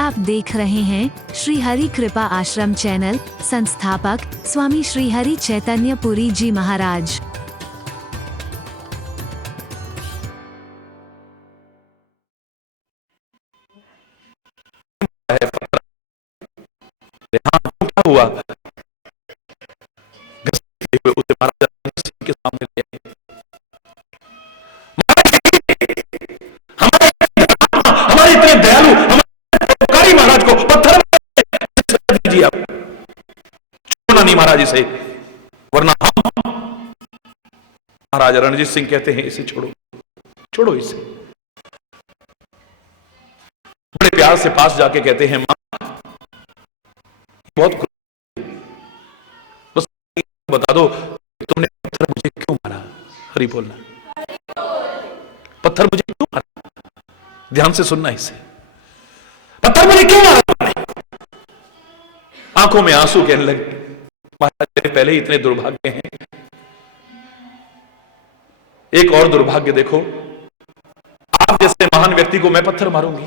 आप देख रहे हैं श्री हरि कृपा आश्रम चैनल। संस्थापक स्वामी श्री हरि चैतन्य पुरी जी महाराज। क्या हुआ? उसे महाराज रणजीत सिंह के सामने ले आए। हमारे इतने दयालु हमारे महाराज को पत्थर दीजिए आप, छोड़ना नहीं महाराज इसे, वरना हम। महाराज रणजीत सिंह कहते हैं इसे छोड़ो, छोड़ो इसे। बड़े प्यार से पास जाके कहते हैं मां बहुत बस बता दो तुमने पत्थर मुझे क्यों मारा? हरि बोलना, पत्थर मुझे क्यों मारा? ध्यान से सुनना इसे, पत्थर मुझे क्यों मारा? आंखों में आंसू कहने लगे महाराज पहले ही इतने दुर्भाग्य हैं, एक और दुर्भाग्य देखो, आप जैसे महान व्यक्ति को मैं पत्थर मारूंगी?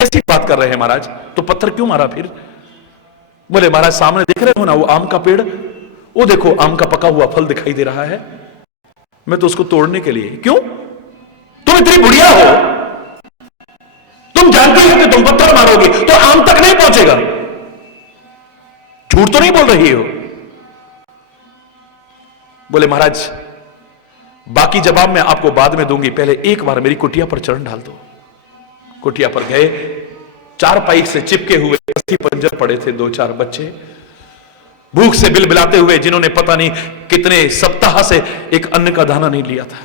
ऐसी बात कर रहे हैं महाराज, तो पत्थर क्यों मारा फिर? बोले महाराज सामने देख रहे हो ना वो आम का पेड़, वो देखो आम का पका हुआ फल दिखाई दे रहा है, मैं तो उसको तोड़ने के लिए। क्यों? तुम इतनी बुढ़िया हो, तुम जानती हो कि तुम पत्थर मारोगे तो आम तक नहीं पहुंचेगा। झूठ तो नहीं बोल रही हो? बोले महाराज बाकी जवाब मैं आपको बाद में दूंगी, पहले एक बार मेरी कुटिया पर चरण डाल दो। कुटिया पर गए, चारपाई से चिपके हुए अस्थि पंजर पड़े थे, दो चार बच्चे भूख से बिलबिलाते हुए, जिन्होंने पता नहीं कितने सप्ताह से एक अन्न का दाना नहीं लिया था।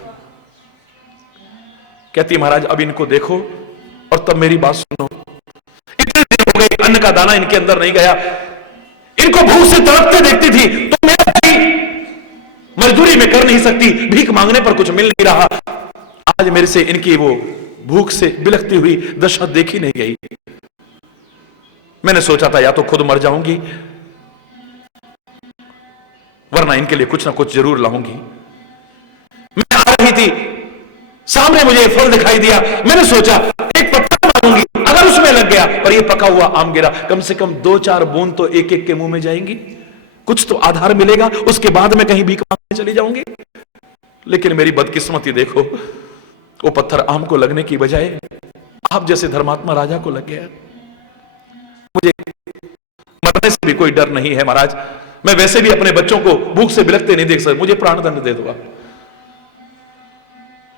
कहती महाराज अब इनको देखो और तब मेरी बात सुनो, इतने दिन हो गए अन्न का दाना इनके अंदर नहीं गया, इनको भूख से तड़पते देखती थी, तो मेरा मजदूरी में कर नहीं सकती, भीख मांगने पर कुछ मिल नहीं रहा, आज मेरे से इनकी वो भूख से बिलखती हुई दशा देखी नहीं गई। मैंने सोचा था या तो खुद मर जाऊंगी वरना इनके लिए कुछ ना कुछ जरूर लाऊंगी। मैं आ रही थी, सामने मुझे फल दिखाई दिया, मैंने सोचा एक पत्थर मारूंगी, अगर उसमें लग गया और ये पका हुआ आम गिरा, कम से कम दो चार बूंद तो एक एक के मुंह में जाएंगी, कुछ तो आधार मिलेगा, उसके बाद में कहीं भीख मांगने चली जाऊंगी। लेकिन मेरी बदकिस्मती देखो, वो पत्थर आम को लगने की बजाय आप जैसे धर्मात्मा राजा को लग गया। मुझे मरने से भी कोई डर नहीं है महाराज, मैं वैसे भी अपने बच्चों को भूख से बिलखते नहीं देख सकता, मुझे प्राणदंड दे दो।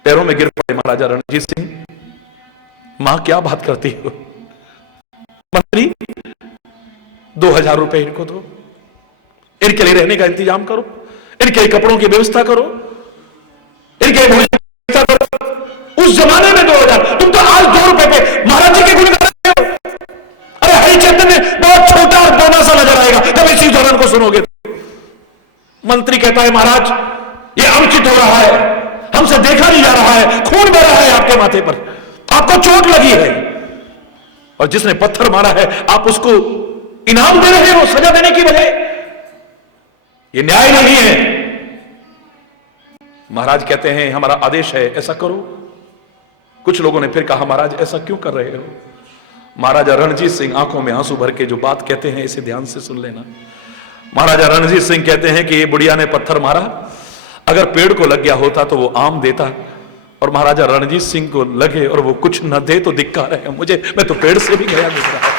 पैरों में गिर पड़े महाराजा रणजीत सिंह, मां क्या बात करती हो? मंत्री 2000 रुपए इनको दो, इनके लिए रहने का इंतजाम करो, इनके कपड़ों की व्यवस्था करो, इनके भोजन की व्यवस्था करो। उस जमाने में 2000, तुम तो आज 2 रुपए पे महाराज जी के गुण कर रहे हो। अरे हरिचंद्र में बहुत छोटा और बोना सा नजर आएगा जब इसी उदाहरण को सुनोगे। मंत्री कहता है महाराज ये अनुचित हो रहा है, हमसे देखा नहीं जा रहा है, खून बह रहा है आपके माथे पर, आपको चोट लगी है, और जिसने पत्थर मारा है आप उसको इनाम दे रहे हो सजा देने की बजाय, ये न्याय नहीं है। महाराज कहते हैं हमारा आदेश है ऐसा करो। कुछ लोगों ने फिर कहा महाराज ऐसा क्यों कर रहे हो? महाराजा रणजीत सिंह आंखों में आंसू भर के जो बात कहते हैं इसे ध्यान से सुन लेना। महाराजा रणजीत सिंह कहते हैं कि ये बुढ़िया ने पत्थर मारा, अगर पेड़ को लग गया होता तो वो आम देता, और महाराजा रणजीत सिंह को लगे और वो कुछ न दे तो धिक्कार है मुझे, मैं तो पेड़ से भी गया दिख रहा हूं।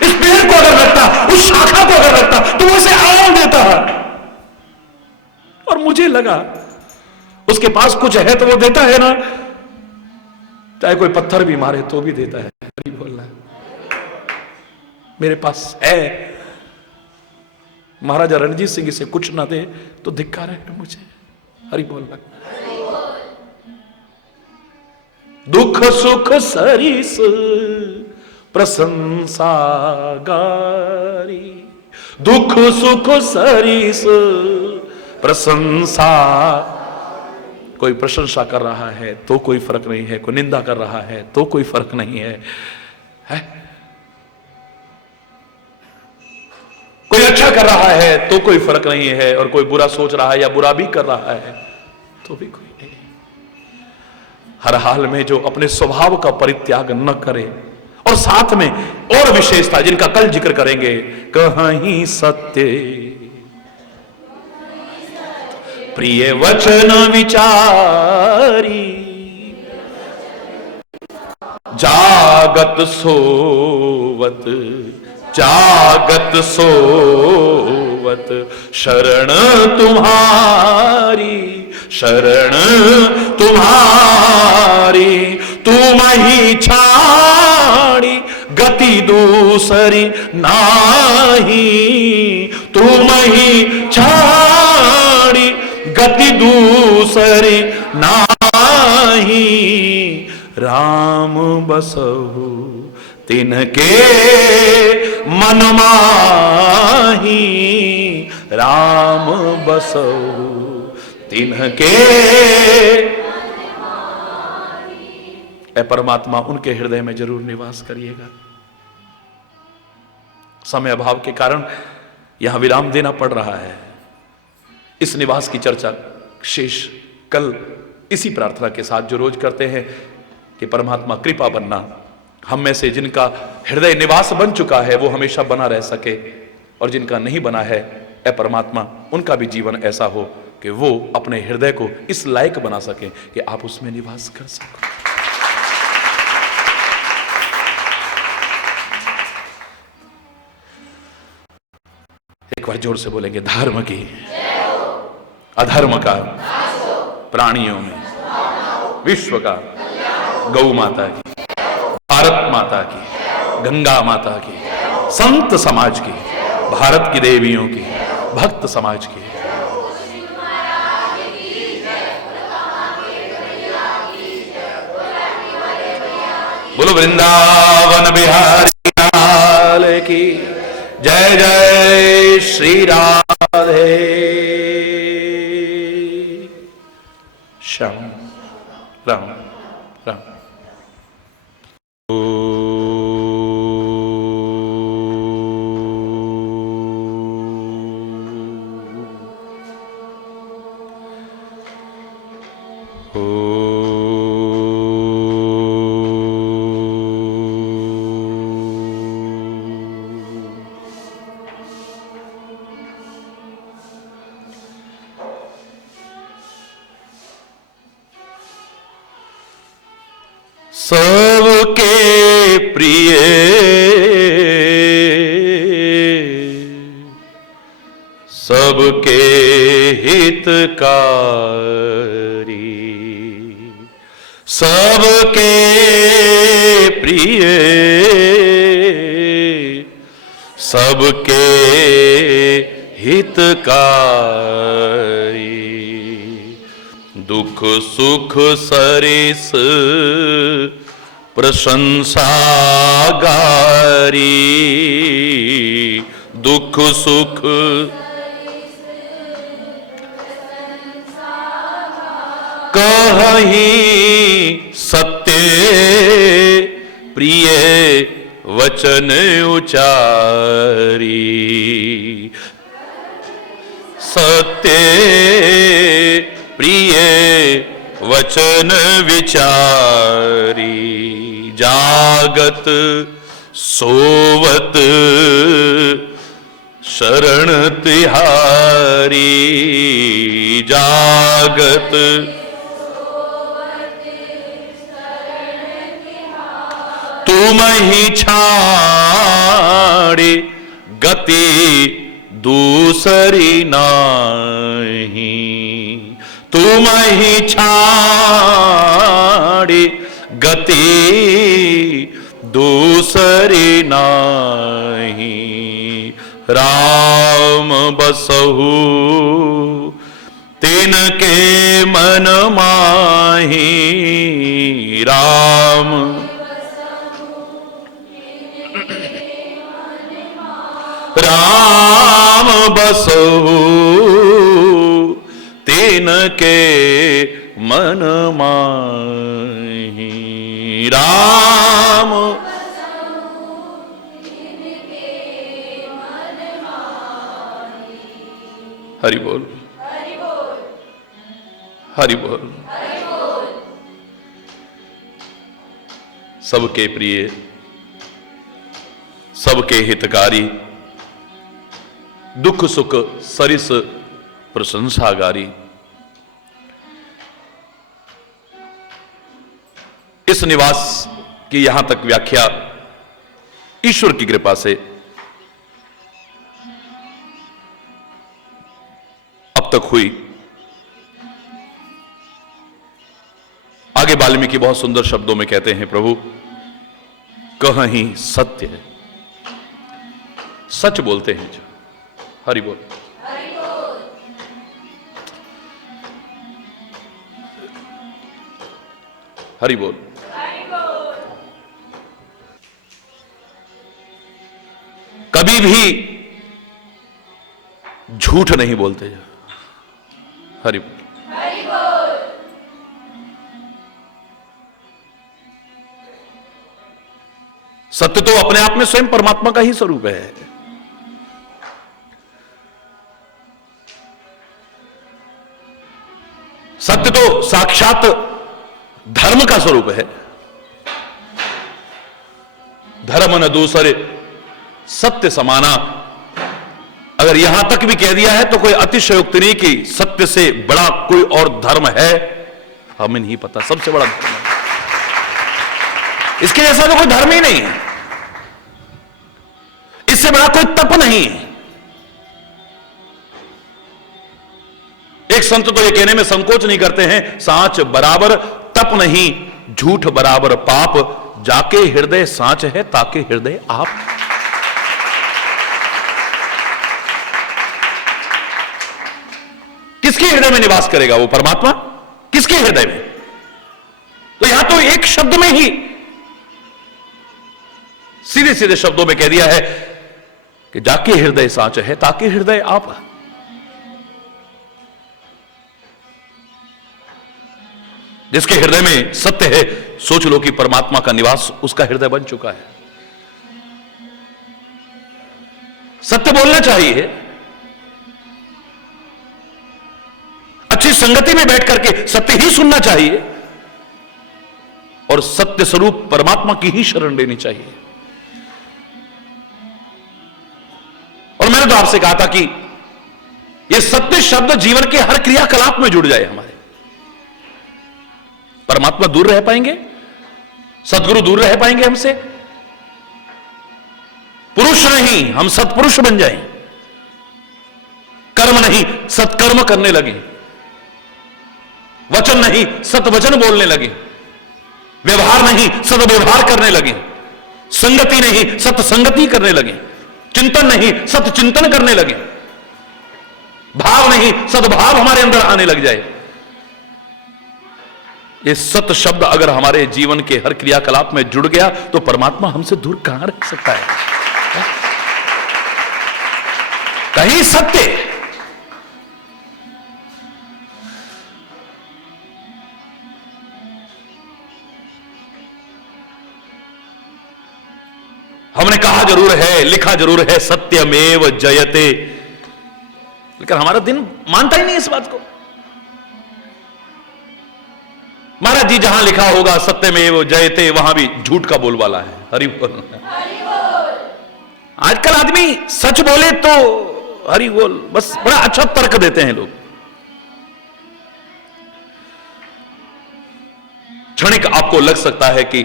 इस पेड़ को अगर लगता, उस शाखा को अगर लगता तो वो उसे आम देता, और मुझे लगा उसके पास कुछ है तो वो देता है ना, चाहे कोई पत्थर भी मारे तो भी देता है। हरि बोलना, मेरे पास है। महाराजा रणजीत सिंह इसे कुछ ना दे तो धिक्कार है मुझे। हरि बोलना। दुख सुख सरिस प्रशंसा गारी, दुख सुख सरिस प्रशंसा। कोई प्रशंसा कर रहा है तो कोई फर्क नहीं है, कोई निंदा कर रहा है तो कोई फर्क नहीं है, कोई अच्छा कर रहा है तो कोई फर्क नहीं है, और कोई बुरा सोच रहा है या बुरा भी कर रहा है तो भी कोई नहीं। हर हाल में जो अपने स्वभाव का परित्याग न करे, और साथ में और विशेषता जिनका कल जिक्र करेंगे, कहीं सत्य प्रिय वचन विचारी, जागत सोवत जागत सोवत, शरण तुम्हारी शरण तुम्हारी, तुम ही छाड़ी गति दूसरी नाही, तुम ही छाड़ी गति दूसरी नाही, राम बसहु तिनके मन माही, राम बसहु तिनके। ऐ परमात्मा उनके हृदय में जरूर निवास करिएगा। समय अभाव के कारण यहां विराम देना पड़ रहा है। इस निवास की चर्चा शेष कल इसी प्रार्थना के साथ जो रोज करते हैं कि परमात्मा कृपा बनना, हम में से जिनका हृदय निवास बन चुका है वो हमेशा बना रह सके, और जिनका नहीं बना है ऐ परमात्मा उनका भी जीवन ऐसा हो कि वो अपने हृदय को इस लायक बना सके कि आप उसमें निवास कर सको। एक बार जोर से बोलेंगे, धर्म की अधर्म का प्राणियों में, विश्व का, गौ माता की, भारत माता की, गंगा माता की, संत समाज की, भारत की देवियों की, भक्त समाज की। बोलो वृंदावन बिहारी लाल की जय। जय श्री राधे श्याम राम राम। सबके प्रिय सबके हितकारी, सबके प्रिय सबके हितकारी, दुख सुख सरिस प्रशंसा गारी, दुख सुख कहीं सत्य प्रिय वचन उचारी, सत्य प्रिय वचन विचारी, जागत सोवत शरण तिहारी, जागत तुम ही छाड़ी गति दूसरी नहीं, तुम ही छाड़ी गति दूसरी नहीं, राम बसहु तिनके मन माही, राम राम बसहु तिनके मन माही, राम हरि बोल हरि बोल। सबके प्रिय, सबके हितकारी, दुख सुख सरिस प्रशंसागारी। इस निवास की यहां तक व्याख्या ईश्वर की कृपा से अब तक हुई। आगे वाल्मीकि बहुत सुंदर शब्दों में कहते हैं, प्रभु कहीं सत्य है, सच बोलते हैं जो। हरि बोल। हरि बोल। कभी भी झूठ नहीं बोलते जो। हरि बोल। सत्य तो अपने आप में स्वयं परमात्मा का ही स्वरूप है। सत्य तो साक्षात धर्म का स्वरूप है। धर्म न दूसरे सत्य समाना, अगर यहां तक भी कह दिया है तो कोई अतिशयोक्ति नहीं कि सत्य से बड़ा कोई और धर्म है, हमें नहीं पता। सबसे बड़ा धर्म है, इसके जैसा तो कोई धर्म ही नहीं है, इससे बड़ा कोई तप नहीं है। एक संत तो ये कहने में संकोच नहीं करते हैं, सांच बराबर तप नहीं, झूठ बराबर पाप, जाके हृदय सांच है ताके हृदय आप। किसके हृदय में निवास करेगा वो परमात्मा? किसके हृदय में? तो यहां तो एक शब्द में ही सीधे सीधे शब्दों में कह दिया है कि जाके हृदय सांच है ताके हृदय आप। जिसके हृदय में सत्य है, सोच लो कि परमात्मा का निवास उसका हृदय बन चुका है। सत्य बोलना चाहिए, अच्छी संगति में बैठ करके सत्य ही सुनना चाहिए और सत्य स्वरूप परमात्मा की ही शरण लेनी चाहिए। और मैंने तो आपसे कहा था कि यह सत्य शब्द जीवन के हर क्रियाकलाप में जुड़ जाए हमारे। परमात्मा दूर रह पाएंगे, सदगुरु दूर रह पाएंगे हमसे? पुरुष नहीं, हम सत्पुरुष बन जाएं। कर्म नहीं, सत्कर्म करने लगे। वचन नहीं, सतवचन बोलने लगे। व्यवहार नहीं, सदव्यवहार करने लगे। संगति नहीं, सत्संगति करने लगे। चिंतन नहीं, सतचिंतन करने लगे। भाव नहीं, सद्भाव हमारे अंदर आने लग जाए। ये सत शब्द अगर हमारे जीवन के हर क्रियाकलाप में जुड़ गया तो परमात्मा हमसे दूर कहां रह सकता है? कहीं सत्य। हमने कहा जरूर है, लिखा जरूर है, सत्यमेव जयते, लेकिन हमारा दिन मानता ही नहीं इस बात को। महाराज जी जहां लिखा होगा सत्यमेव जयते, वहां भी झूठ का बोलबाला है। हरि बोल। आजकल आदमी सच बोले तो हरि बोल, बस बड़ा अच्छा तर्क देते हैं लोग। क्षणिक आपको लग सकता है कि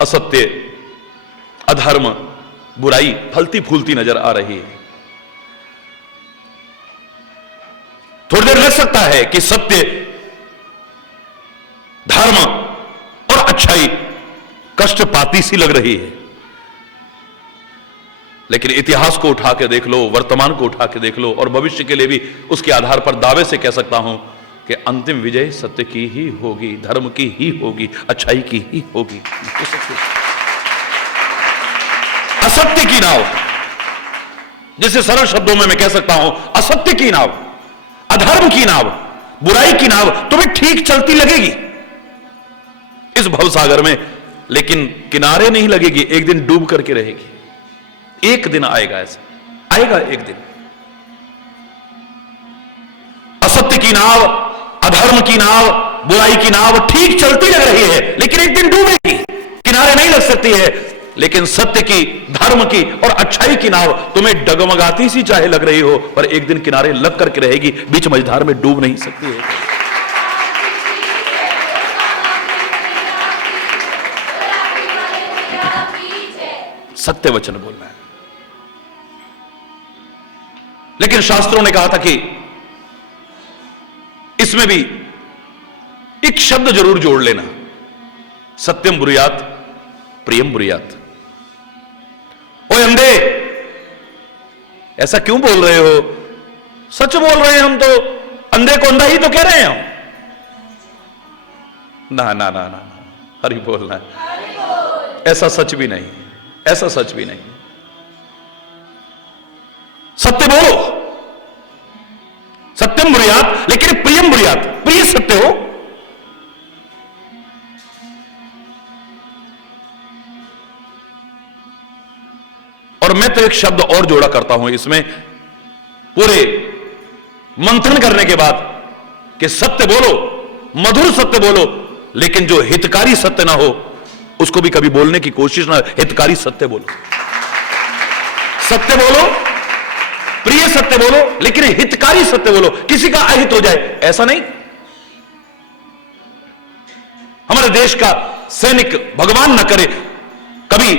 असत्य, अधर्म, बुराई फलती फूलती नजर आ रही है। थोड़ी देर लग सकता है कि सत्य, धर्म और अच्छाई कष्ट पाती सी लग रही है, लेकिन इतिहास को उठा के देख लो, वर्तमान को उठा के देख लो और भविष्य के लिए भी उसके आधार पर दावे से कह सकता हूं कि अंतिम विजय सत्य की ही होगी, धर्म की ही होगी, अच्छाई की ही होगी। असत्य की नाव, जिसे सरल शब्दों में मैं कह सकता हूं, असत्य की नाव, अधर्म की नाव, बुराई की नाव तुम्हें ठीक चलती लगेगी इस भवसागर में, लेकिन किनारे नहीं लगेगी, एक दिन डूब करके रहेगी। एक दिन आएगा, ऐसा आएगा एक दिन। असत्य की नाव, अधर्म की नाव, बुराई की नाव ठीक चलती लग रही है, लेकिन एक दिन डूबेगी, किनारे नहीं लग सकती है। लेकिन सत्य की, धर्म की और अच्छाई की नाव तुम्हें डगमगाती सी चाहे लग रही हो, पर एक दिन किनारे लग करके रहेगी, बीच मझधार में डूब नहीं सकती है। सत्य वचन बोलना है। लेकिन शास्त्रों ने कहा था कि इसमें भी एक शब्द जरूर जोड़ लेना, सत्यम ब्रूयात प्रियम ब्रूयात। ओए अंधे, ऐसा क्यों बोल रहे हो? सच बोल रहे हैं हम तो, अंधे को अंधा ही तो कह रहे हैं हम। ना ना ना ना, हरि बोलना है। ऐसा सच भी नहीं, ऐसा सच भी नहीं। सत्य बोलो, सत्यम ब्रूयात, लेकिन प्रियम ब्रूयात, प्रिय सत्य हो। और मैं तो एक शब्द और जोड़ा करता हूं इसमें, पूरे मंथन करने के बाद, कि सत्य बोलो, मधुर सत्य बोलो, लेकिन जो हितकारी सत्य ना हो उसको भी कभी बोलने की कोशिश ना। हितकारी सत्य बोलो, सत्य बोलो, प्रिय सत्य बोलो, लेकिन हितकारी सत्य बोलो, किसी का अहित हो जाए ऐसा नहीं। हमारे देश का सैनिक भगवान न करे कभी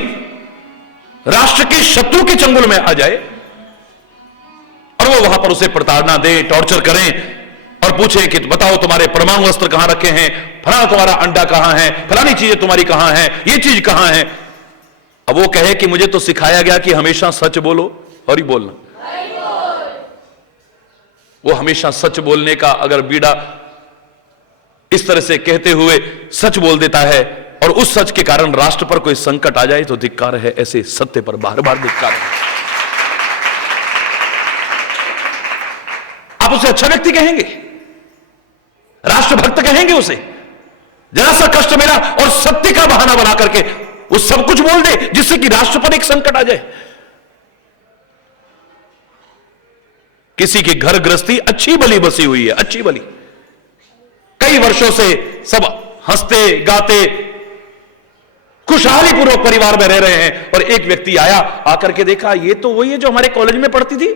राष्ट्र के शत्रु के चंगुल में आ जाए और वो वहां पर उसे प्रताड़ना दे, टॉर्चर करें और पूछे कि बताओ तुम्हारे परमाणु अस्त्र कहां रखे हैं, फलाना तुम्हारा अंडा कहां है, फलानी चीजें तुम्हारी कहां है, ये चीज कहां है। अब वो कहे कि मुझे तो सिखाया गया कि हमेशा सच बोलो और ही बोलना। वो हमेशा सच बोलने का अगर बीड़ा इस तरह से कहते हुए सच बोल देता है और उस सच के कारण राष्ट्र पर कोई संकट आ जाए तो धिक्कार है, ऐसे सत्य पर बार बार धिक्कार है। आप उसे अच्छा व्यक्ति कहेंगे, राष्ट्रभक्त कहेंगे उसे, जरा सा कष्ट मेरा और सत्य का बहाना बना करके वो सब कुछ बोल दे जिससे कि राष्ट्र पर एक संकट आ जाए। किसी की घर गृहस्थी अच्छी भली बसी हुई है, अच्छी भली, कई वर्षों से सब हंसते गाते खुशहाली पूर्वक परिवार में रह रहे हैं, और एक व्यक्ति आया, आकर के देखा ये तो वही है जो हमारे कॉलेज में पढ़ती थी,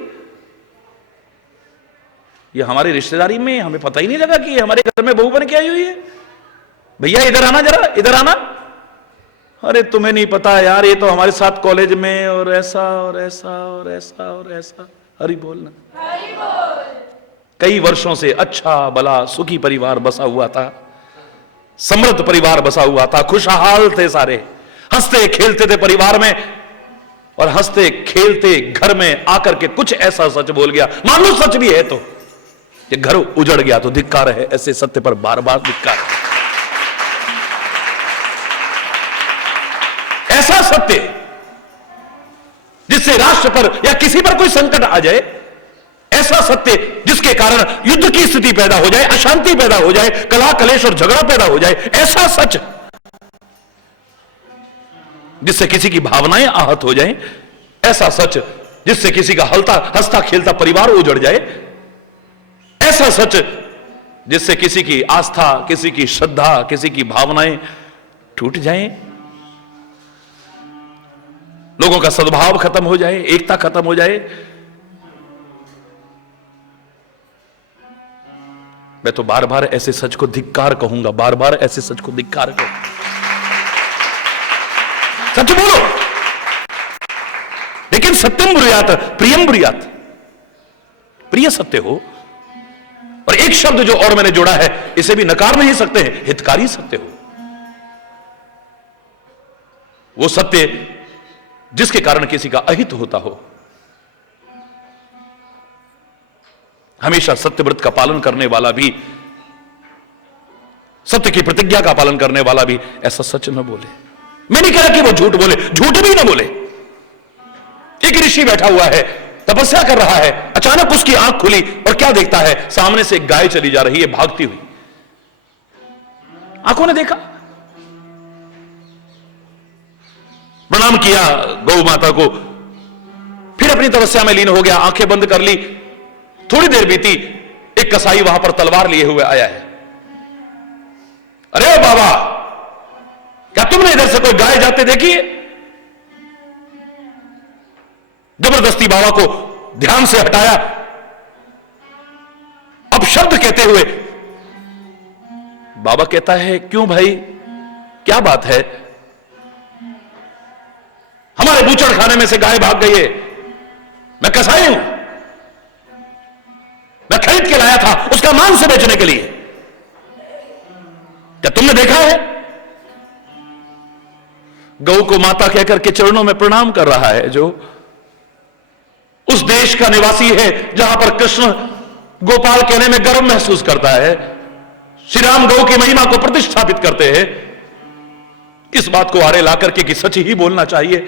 ये हमारी रिश्तेदारी में, हमें पता ही नहीं लगा कि ये हमारे घर में बहू बन के आई हुई है। भैया इधर आना, जरा इधर आना। अरे तुम्हें नहीं पता यार, ये तो हमारे साथ कॉलेज में और ऐसा और ऐसा और ऐसा और ऐसा। हरि बोलना। कई वर्षों से अच्छा भला सुखी परिवार बसा हुआ था, समृद्ध परिवार बसा हुआ था, खुशहाल थे, सारे हंसते खेलते थे परिवार में, और हंसते खेलते घर में आकर के कुछ ऐसा सच बोल गया, मान लो सच भी है तो, कि घर उजड़ गया तो धिक्कार है। ऐसे सत्य पर बार बार धिक्कार है। ऐसा सत्य जिससे राष्ट्र पर या किसी पर कोई संकट आ जाए, ऐसा सत्य जिसके कारण युद्ध की स्थिति पैदा हो जाए, अशांति पैदा हो जाए, कलह कलेश और झगड़ा पैदा हो जाए, ऐसा सच जिससे किसी की भावनाएं आहत हो जाएं, ऐसा सच जिससे किसी का हंसता खेलता परिवार उजड़ जाए, ऐसा सच जिससे किसी की आस्था, किसी की श्रद्धा, किसी की भावनाएं टूट जाएं, लोगों का सद्भाव खत्म हो जाए, एकता खत्म हो जाए। मैं तो बार बार ऐसे सच को धिक्कार कहूंगा, बार बार ऐसे सच को धिक्कार कहूंगा। सच बोलो, लेकिन सत्यम ब्रूयात प्रियम ब्रूयात, प्रिय सत्य हो। और एक शब्द जो और मैंने जोड़ा है, इसे भी नकार नहीं सकते हैं, हितकारी सत्य हो। वो सत्य जिसके कारण किसी का अहित होता हो। हमेशा सत्यव्रत का पालन करने वाला भी, सत्य की प्रतिज्ञा का पालन करने वाला भी ऐसा सच न बोले। मैं नहीं कह रहा कि वो झूठ बोले, झूठ भी ना बोले। एक ऋषि बैठा हुआ है, तपस्या कर रहा है, अचानक उसकी आंख खुली और क्या देखता है, सामने से एक गाय चली जा रही है भागती हुई। आंखों ने देखा, प्रणाम किया गौ माता को, फिर अपनी तपस्या में लीन हो गया, आंखें बंद कर ली। थोड़ी देर बीती, एक कसाई वहां पर तलवार लिए हुए आया है। तुमने इधर से कोई गाय जाते देखिए? जबरदस्ती बाबा को ध्यान से हटाया, अब शब्द कहते हुए बाबा कहता है, क्यों भाई, क्या बात है? हमारे बूचड़ खाने में से गाय भाग गई है। मैं कसाई हूं, मैं खरीद के लाया था उसका मांस बेचने के लिए। क्या तुमने देखा है? गौ को माता कहकर के चरणों में प्रणाम कर रहा है, जो उस देश का निवासी है जहां पर कृष्ण गोपाल कहने में गर्व महसूस करता है। श्री राम गौ की महिमा को प्रतिष्ठापित करते हैं। इस बात को आरे ला करके कि सच ही बोलना चाहिए,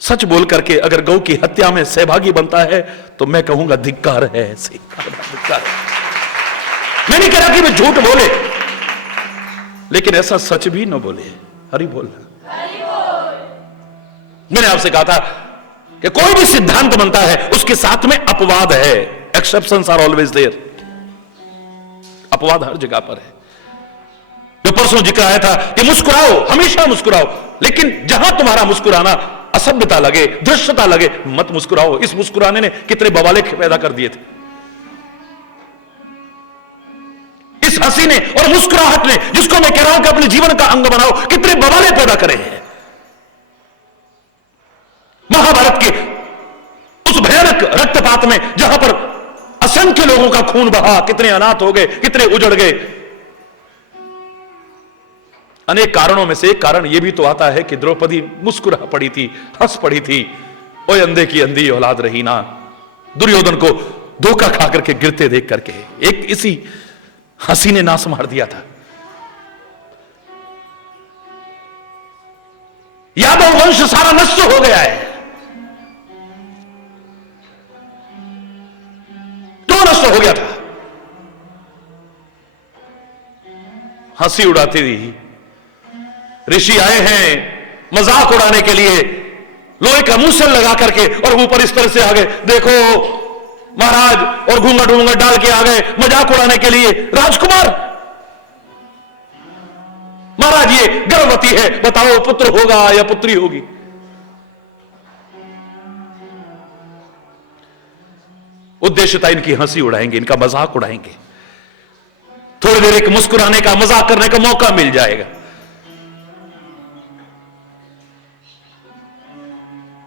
सच बोल करके अगर गौ की हत्या में सहभागी बनता है तो मैं कहूंगा धिक्कार है, धिक्कार है। मैं नहीं कह रहा कि वे झूठ बोले, लेकिन ऐसा सच भी न बोले। हरि बोलना। मैंने आपसे कहा था कि कोई भी सिद्धांत बनता है उसके साथ में अपवाद है। Exceptions are always there. अपवाद हर जगह पर है। जो परसों जिक्र आया था कि मुस्कुराओ, हमेशा मुस्कुराओ, लेकिन जहां तुम्हारा मुस्कुराना असभ्यता लगे, धृष्टता लगे, मत मुस्कुराओ। इस मुस्कुराने ने कितने बवाले पैदा कर दिए थे। इस हंसी ने और मुस्कुराहट ने, जिसको मैं कह रहा हूं कि अपने जीवन का अंग बनाओ, कितने बवाले पैदा करे हैं। महाभारत के उस भयानक रक्तपात में जहां पर असंख्य लोगों का खून बहा, कितने अनाथ हो गए, कितने उजड़ गए। अनेक कारणों में से एक कारण यह भी तो आता है कि द्रौपदी मुस्कुरा पड़ी थी, हंस पड़ी थी। ओए अंधे की अंधी औलाद रही ना। दुर्योधन को धोखा खा करके गिरते देख करके एक इसी हंसी ने नाश मार दिया था। यादव वंश सारा नष्ट हो गया है। क्यों नष्ट हो गया था? हंसी उड़ाती थी। ऋषि आए हैं मजाक उड़ाने के लिए, लोहे का मूसल लगा करके, और ऊपर इस तरह से आ गए, देखो महाराज, और घूंघट घूंघट डाल के आ गए मजाक उड़ाने के लिए। राजकुमार, महाराज ये गर्भवती है, बताओ पुत्र होगा या पुत्री होगी? उद्देश्यता इनकी हंसी उड़ाएंगे, इनका मजाक उड़ाएंगे। थोड़ी देर एक मुस्कुराने का, मजाक करने का मौका मिल जाएगा।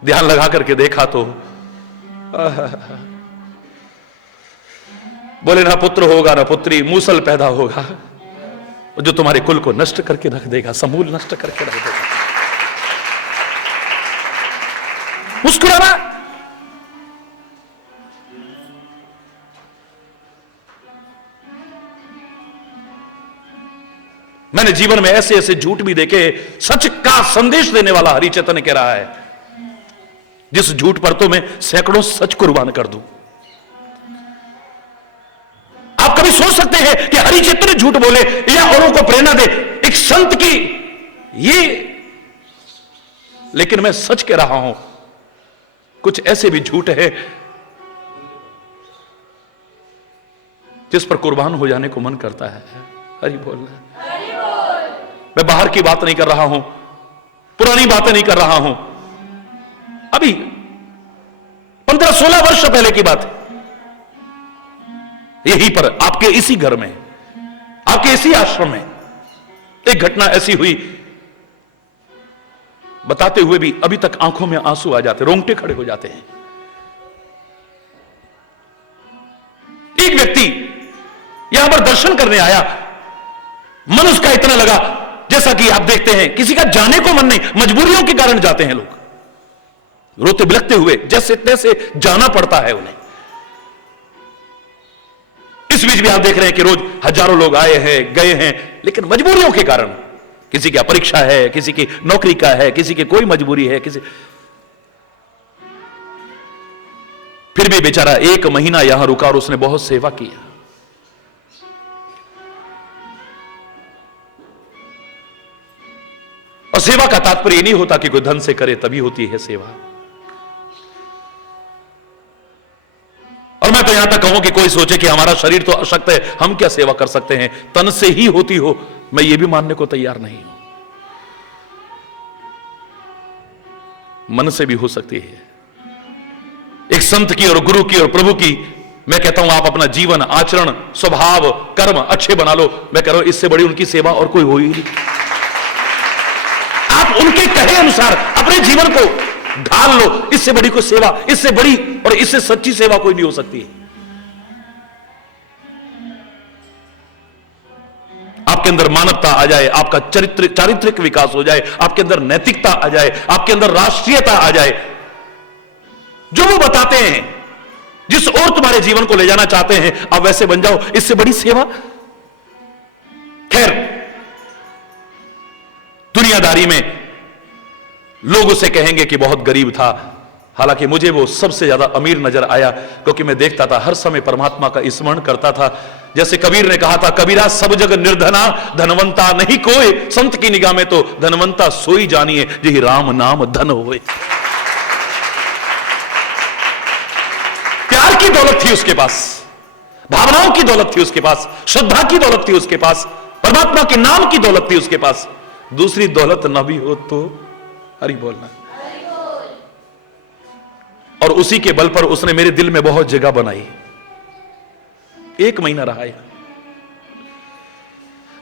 ध्यान लगा करके देखा तो बोले ना पुत्र होगा ना पुत्री, मूसल पैदा होगा जो तुम्हारे कुल को नष्ट करके रख देगा, समूल नष्ट करके रख देगा। मुस्कुराना। मैंने जीवन में ऐसे ऐसे झूठ भी देखे। सच का संदेश देने वाला हरि चैतन्य कह रहा है, जिस झूठ पर तो मैं सैकड़ों सच कुर्बान कर दूं। आप कभी सोच सकते हैं कि हरि चैतन्य झूठ बोले या औरों को प्रेरणा दे, एक संत की ये, लेकिन मैं सच कह रहा हूं। कुछ ऐसे भी झूठ है जिस पर कुर्बान हो जाने को मन करता है। हरि बोलना। मैं बाहर की बात नहीं कर रहा हूं, पुरानी बातें नहीं कर रहा हूं। अभी 15-16 वर्ष पहले की बात है। यहीं पर आपके इसी घर में, आपके इसी आश्रम में एक घटना ऐसी हुई, बताते हुए भी अभी तक आंखों में आंसू आ जाते, रोंगटे खड़े हो जाते हैं। एक व्यक्ति यहां पर दर्शन करने आया, मन उसका इतना लगा, जैसा कि आप देखते हैं किसी का जाने को मन नहीं, मजबूरियों के कारण जाते हैं लोग, रोते बिलखते हुए, जैसे तैसे जाना पड़ता है उन्हें। इस बीच भी आप देख रहे हैं कि रोज हजारों लोग आए हैं, गए हैं, लेकिन मजबूरियों के कारण, किसी की परीक्षा है, किसी की नौकरी का है, किसी की कोई मजबूरी है, किसी, फिर भी बेचारा 1 महीना यहां रुका और उसने बहुत सेवा की। और सेवा का तात्पर्य नहीं होता कि कोई धन से करे तभी होती है सेवा। और मैं तो यहां तक कहूं कि कोई सोचे कि हमारा शरीर तो अशक्त है, हम क्या सेवा कर सकते हैं, तन से ही होती हो, मैं ये भी मानने को तैयार नहीं हूं। मन से भी हो सकती है। एक संत की और गुरु की और प्रभु की मैं कहता हूं आप अपना जीवन, आचरण, स्वभाव, कर्म अच्छे बना लो, मैं कह रहा हूं इससे बड़ी उनकी सेवा और कोई हो ही नहीं। आप उनके कहे अनुसार अपने जीवन को ढाल लो, इससे बड़ी कोई सेवा, इससे बड़ी और इससे सच्ची सेवा कोई नहीं हो सकती। आपके अंदर मानवता आ जाए, आपका चारित्रिक विकास हो जाए, आपके अंदर नैतिकता आ जाए, आपके अंदर राष्ट्रीयता आ जाए, जो वो बताते हैं, जिस ओर तुम्हारे जीवन को ले जाना चाहते हैं आप वैसे बन जाओ, इससे बड़ी सेवा। खैर, दुनियादारी में लोग उसे कहेंगे कि बहुत गरीब था, हालांकि मुझे वो सबसे ज्यादा अमीर नजर आया, क्योंकि मैं देखता था हर समय परमात्मा का स्मरण करता था। जैसे कबीर ने कहा था, कबीरा सब जग निर्धना, धनवंता नहीं कोई, संत की निगाह में तो धनवंता सोई जानिए, यही राम नाम धन होए। प्यार की दौलत थी उसके पास, भावनाओं की दौलत थी उसके पास, श्रद्धा की दौलत थी उसके पास, परमात्मा के नाम की दौलत थी उसके पास। दूसरी दौलत न भी हो तो हरि बोलना। और उसी के बल पर उसने मेरे दिल में बहुत जगह बनाई। 1 महीना रहा है।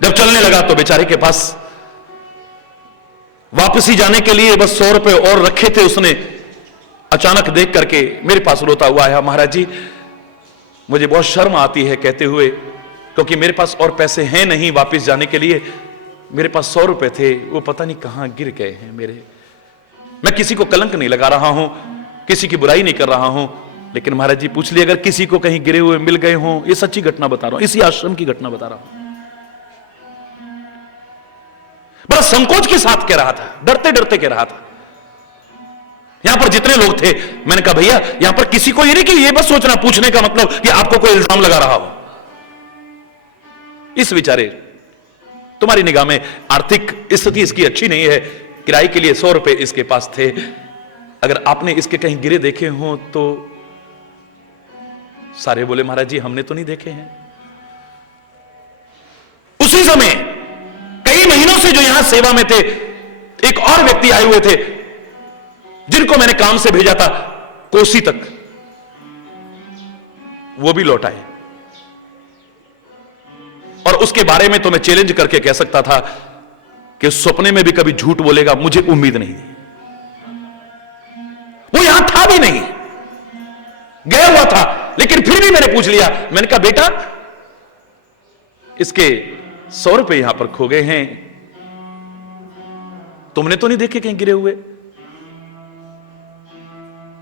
जब चलने लगा तो बेचारे के पास वापसी जाने के लिए बस 100 रुपए और रखे थे उसने। अचानक देख करके मेरे पास रोता हुआ आया, महाराज जी मुझे बहुत शर्म आती है कहते हुए, क्योंकि मेरे पास और पैसे हैं नहीं वापस जाने के लिए। मेरे पास 100 रुपए थे, वो पता नहीं कहां गिर गए हैं मेरे। मैं किसी को कलंक नहीं लगा रहा हूं, किसी की बुराई नहीं कर रहा हूं, लेकिन महाराज जी पूछ लिए अगर किसी को कहीं गिरे हुए मिल गए हों, ये सच्ची घटना बता रहा हूं, इसी आश्रम की घटना बता रहा हूं। बड़ा संकोच के साथ कह रहा था, डरते डरते कह रहा था। यहां पर जितने लोग थे, मैंने कहा भैया यहां पर किसी को ये नहीं कि ये बस सोचना पूछने का मतलब कि आपको कोई इल्जाम लगा रहा हो। इस विचारे तुम्हारी निगाह में आर्थिक स्थिति इसकी अच्छी नहीं है, किराए के लिए 100 रुपए इसके पास थे, अगर आपने इसके कहीं गिरे देखे हो तो। सारे बोले महाराज जी हमने तो नहीं देखे हैं। उसी समय कई महीनों से जो यहां सेवा में थे, एक और व्यक्ति आए हुए थे जिनको मैंने काम से भेजा था कोसी तक, वो भी लौट आए। और उसके बारे में तो मैं चैलेंज करके कह सकता था कि सपने में भी कभी झूठ बोलेगा, मुझे उम्मीद नहीं थी। वो यहां था भी नहीं, गया हुआ था, लेकिन फिर भी मैंने पूछ लिया। मैंने कहा बेटा इसके 100 रुपए यहां पर खो गए हैं, तुमने तो नहीं देखे कहीं गिरे हुए?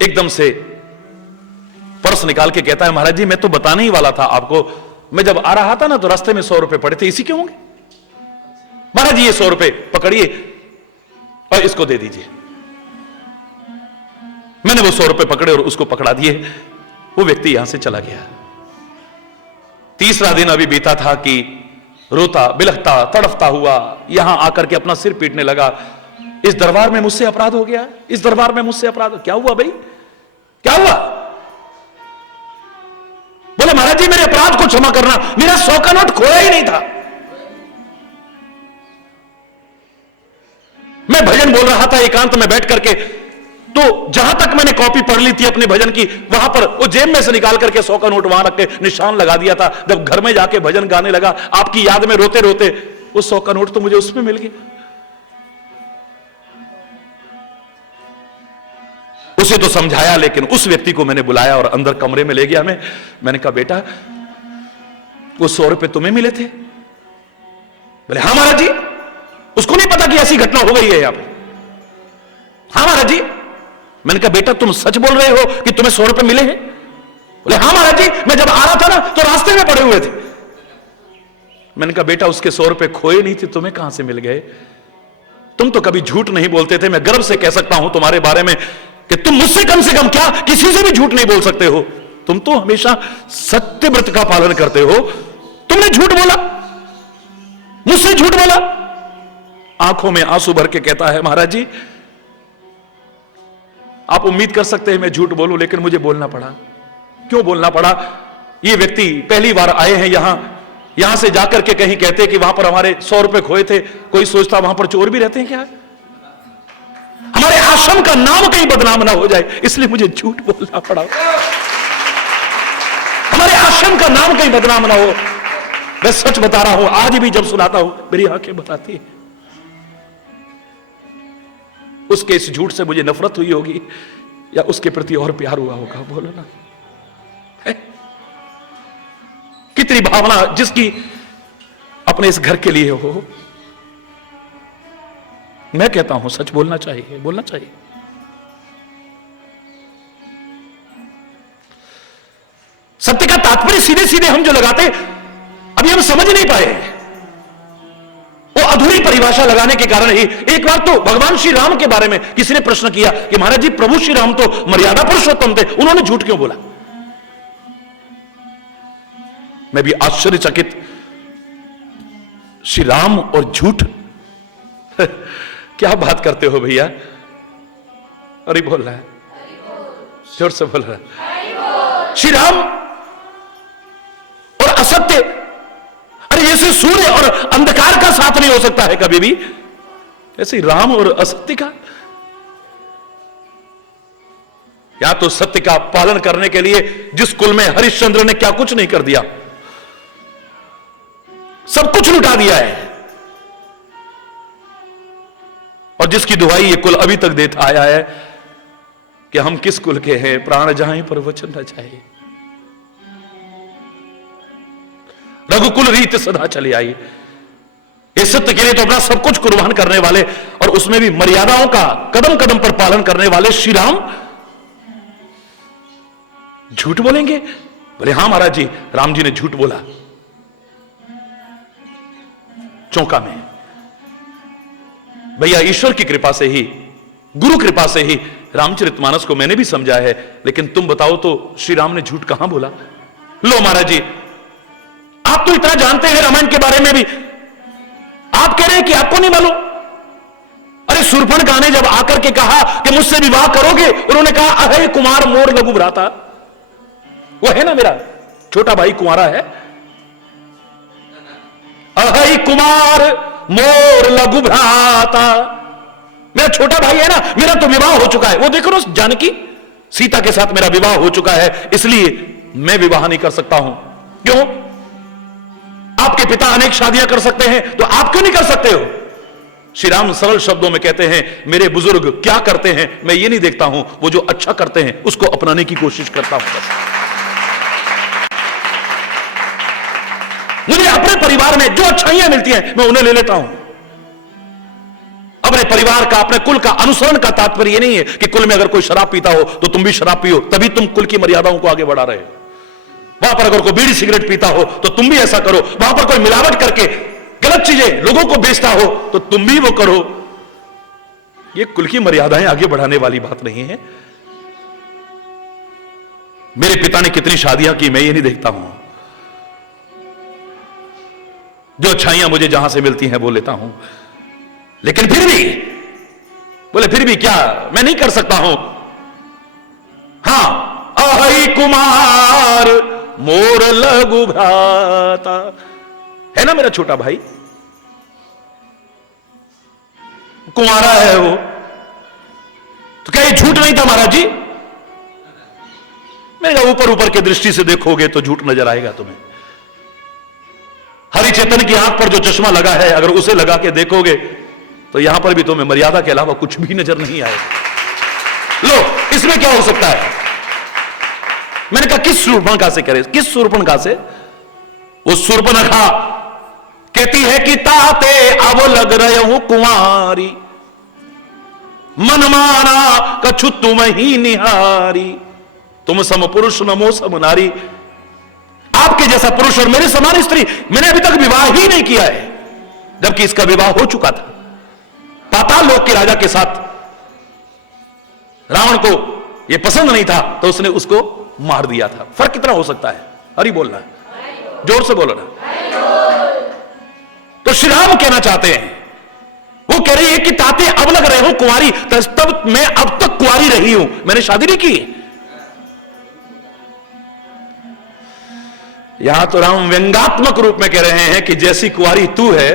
एकदम से पर्स निकाल के कहता है महाराज जी मैं तो बताने ही वाला था आपको, मैं जब आ रहा था ना तो रास्ते में 100 रुपए पड़े थे, इसी के होंगे। महाराज जी ये 100 रुपए पकड़िए और इसको दे दीजिए। मैंने वो 100 रुपए पकड़े और उसको पकड़ा दिए। वो व्यक्ति यहां से चला गया। तीसरा दिन अभी बीता था कि रोता बिलखता तड़फता हुआ यहां आकर के अपना सिर पीटने लगा। इस दरबार में मुझसे अपराध हो गया, इस दरबार में मुझसे अपराध। क्या हुआ भाई, क्या हुआ? बोले महाराज जी मेरे अपराध को क्षमा करना, मेरा 100 का नोट खोया ही नहीं था। मैं भजन बोल रहा था एकांत में बैठ करके, तो जहां तक मैंने कॉपी पढ़ ली थी अपने भजन की, वहां पर वो जेब में से निकाल करके 100 का नोट वहां रख के निशान लगा दिया था। जब घर में जाके भजन गाने लगा आपकी याद में रोते रोते, वो 100 का नोट तो मुझे उसमें मिल गया। उसे तो समझाया, लेकिन उस व्यक्ति को मैंने बुलाया और अंदर कमरे में ले गया। मैंने कहा बेटा वो 100 रुपए तुम्हें मिले थे? बोले हाँ महाराज जी। उसको नहीं पता कि ऐसी घटना हो गई है यहां पे। हाँ महाराज जी। मैंने कहा बेटा तुम सच बोल रहे हो कि तुम्हें 100 रुपए मिले हैं? बोले हाँ महाराज जी, मैं जब आ रहा था ना तो रास्ते में पड़े हुए थे। मैंने कहा बेटा उसके 100 रुपए खोए नहीं थे, तुम्हें कहां से मिल गए? तुम तो कभी झूठ नहीं बोलते थे। मैं गर्व से कह सकता हूं तुम्हारे बारे में कि तुम मुझसे कम से कम क्या किसी से भी झूठ नहीं बोल सकते हो। तुम तो हमेशा सत्य व्रत का पालन करते हो। तुमने झूठ बोला, मुझसे झूठ बोला। आंखों में आंसू भर के कहता है महाराज जी आप उम्मीद कर सकते हैं मैं झूठ बोलूं, लेकिन मुझे बोलना पड़ा। क्यों बोलना पड़ा? ये व्यक्ति पहली बार आए हैं यहां से जाकर के कहीं कहते कि वहां पर हमारे 100 रुपए खोए थे। कोई सोचता वहां पर चोर भी रहते हैं क्या? हमारे आश्रम का नाम कहीं बदनाम ना हो जाए, इसलिए मुझे झूठ बोलना पड़ा। हमारे आश्रम का नाम कहीं बदनाम ना हो। मैं सच बता रहा हूं, आज भी जब सुनाता हूं मेरी आंखें भर आती है। उसके इस झूठ से मुझे नफरत हुई होगी या उसके प्रति और प्यार हुआ होगा, बोलो ना। है? कितनी भावना जिसकी अपने इस घर के लिए हो। मैं कहता हूं सच बोलना चाहिए, बोलना चाहिए। सत्य का तात्पर्य सीधे सीधे हम जो लगाते अभी हम समझ नहीं पाए, वो अधूरी परिभाषा लगाने के कारण ही। एक बार तो भगवान श्री राम के बारे में किसी ने प्रश्न किया कि महाराज जी, प्रभु श्री राम तो मर्यादा पुरुषोत्तम थे, उन्होंने झूठ क्यों बोला? मैं भी आश्चर्यचकित, श्री राम और झूठ क्या बात करते हो भैया? अरे बोल रहा है, जोर से बोल रहा है। श्री राम और असत्य, अरे जैसे सूर्य और अंधकार का साथ नहीं हो सकता है कभी भी, ऐसे राम और असत्य का। या तो सत्य का पालन करने के लिए जिस कुल में हरिश्चंद्र ने क्या कुछ नहीं कर दिया, सब कुछ लुटा दिया है, और जिसकी दुहाई ये कुल अभी तक देता आया है कि हम किस कुल के हैं, प्राण जाएं पर वचन न जाए। रघुकुल रीत सदा चली आई। इस सत्य के लिए तो अपना सब कुछ कुर्बान करने वाले, और उसमें भी मर्यादाओं का कदम कदम पर पालन करने वाले श्री राम झूठ बोलेंगे? बोले हां महाराज जी, राम जी ने झूठ बोला। चौंका में भैया, ईश्वर की कृपा से ही, गुरु कृपा से ही रामचरितमानस को मैंने भी समझा है, लेकिन तुम बताओ तो श्री राम ने झूठ कहां बोला? लो महाराज जी, आप तो इतना जानते हैं रामायण के बारे में भी, आप कह रहे हैं कि आपको नहीं मालूम? अरे शूर्पणखा ने जब आकर के कहा कि मुझसे विवाह करोगे, उन्होंने कहा अहे कुमार मोर लघु भ्राता। वो है ना मेरा छोटा भाई कुंवारा है, अहे कुमार मोर लघु भ्राता, मेरा छोटा भाई है ना, मेरा तो विवाह हो चुका है। वो देखो ना, जानकी सीता के साथ मेरा विवाह हो चुका है, इसलिए मैं विवाह नहीं कर सकता हूं। क्यों? आपके पिता अनेक शादियां कर सकते हैं, तो आप क्यों नहीं कर सकते हो? श्री राम सरल शब्दों में कहते हैं, मेरे बुजुर्ग क्या करते हैं मैं ये नहीं देखता हूं, वो जो अच्छा करते हैं उसको अपनाने की कोशिश करता हूं। मुझे अपने परिवार में जो अच्छाइयां मिलती हैं मैं उन्हें ले लेता हूं। अपने परिवार का, अपने कुल का अनुसरण का तात्पर्य यह नहीं है कि कुल में अगर कोई शराब पीता हो तो तुम भी शराब पियो, तभी तुम कुल की मर्यादाओं को आगे बढ़ा रहे हो। वहां पर अगर कोई बीड़ी सिगरेट पीता हो तो तुम भी ऐसा करो, वहां पर कोई मिलावट करके गलत चीजें लोगों को बेचता हो तो तुम भी वो करो। ये कुल की मर्यादाएं आगे बढ़ाने वाली बात नहीं है। मेरे पिता ने कितनी शादियां की मैं ये नहीं देखता हूं, जो अच्छाइयां मुझे जहां से मिलती हैं वो लेता हूं। लेकिन फिर भी बोले, फिर भी क्या मैं नहीं कर सकता हूं? हां, अहि कुमार मोर लघु भ्राता, है ना मेरा छोटा भाई, कुंवारा है वो, तो क्या ये झूठ नहीं था महाराज जी? मैंने कहा ऊपर ऊपर की दृष्टि से देखोगे तो झूठ नजर आएगा तुम्हें। हरिचेतन की आंख पर जो चश्मा लगा है, अगर उसे लगा के देखोगे तो यहां पर भी तुम्हें मर्यादा के अलावा कुछ भी नजर नहीं आएगा। लो, इसमें क्या हो सकता है? मैंने कहा किस शूर्पणखा से करे? किस शूर्पणखा से? वो शूर्पणखा कहती है कि ताते अब लग रहे हूं कुंवारी, मन माना कछु तुम ही निहारी, तुम सम पुरुष नमो सम नारी। आपके जैसा पुरुष और मेरे समान स्त्री मैंने अभी तक विवाह ही नहीं किया है, जबकि इसका विवाह हो चुका था पाताल लोक के राजा के साथ। रावण को यह पसंद नहीं था तो उसने उसको मार दिया था। फर्क कितना हो सकता है? हरि बोलना, जोर से बोलो ना। तो श्री राम कहना चाहते हैं, वो कह रही है कि ताते अब लग रहे हो कुंवारी, तब मैं अब तक कुंवारी रही हूं, मैंने शादी नहीं की। यहां तो राम व्यंगात्मक रूप में कह रहे हैं कि जैसी कुंवारी तू है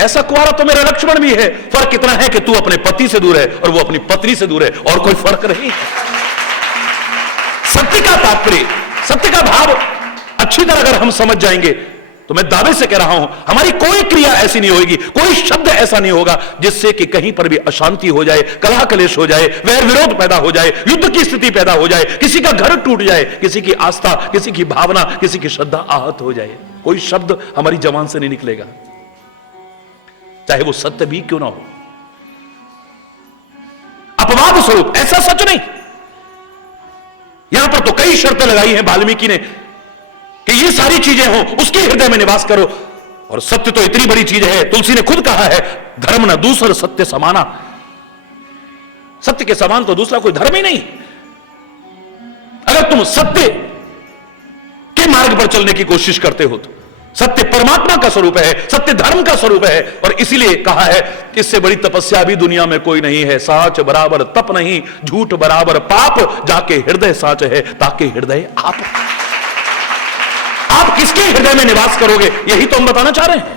ऐसा कुंवारा तो मेरा लक्ष्मण भी है, फर्क इतना है कि तू अपने पति से दूर है और वो अपनी पत्नी से दूर है, और कोई फर्क नहीं। सत्य का तात्पर्य, सत्य का भाव अच्छी तरह अगर हम समझ जाएंगे तो मैं दावे से कह रहा हूं, हमारी कोई क्रिया ऐसी नहीं होगी, कोई शब्द ऐसा नहीं होगा जिससे कि कहीं पर भी अशांति हो जाए, कलह कलेश हो जाए, वैर विरोध पैदा हो जाए, युद्ध की स्थिति पैदा हो जाए, किसी का घर टूट जाए, किसी की आस्था, किसी की भावना, किसी की श्रद्धा आहत हो जाए। कोई शब्द हमारी जबान से नहीं निकलेगा, चाहे वो सत्य भी क्यों ना हो। अपवाद स्वरूप ऐसा सच नहीं। यहां पर तो कई शर्तें लगाई हैं वाल्मीकि ने कि ये सारी चीजें हो, उसके हृदय में निवास करो। और सत्य तो इतनी बड़ी चीज है, तुलसी ने खुद कहा है, धर्म न दूसर सत्य समाना। सत्य के समान तो दूसरा कोई धर्म ही नहीं। अगर तुम सत्य के मार्ग पर चलने की कोशिश करते हो तो सत्य परमात्मा का स्वरूप है, सत्य धर्म का स्वरूप है। और इसीलिए कहा है कि इससे बड़ी तपस्या भी दुनिया में कोई नहीं है। साच बराबर तप नहीं, झूठ बराबर पाप, जाके हृदय साच है ताके हृदय आप किसके हृदय में निवास करोगे, यही तो हम बताना चाह रहे हैं,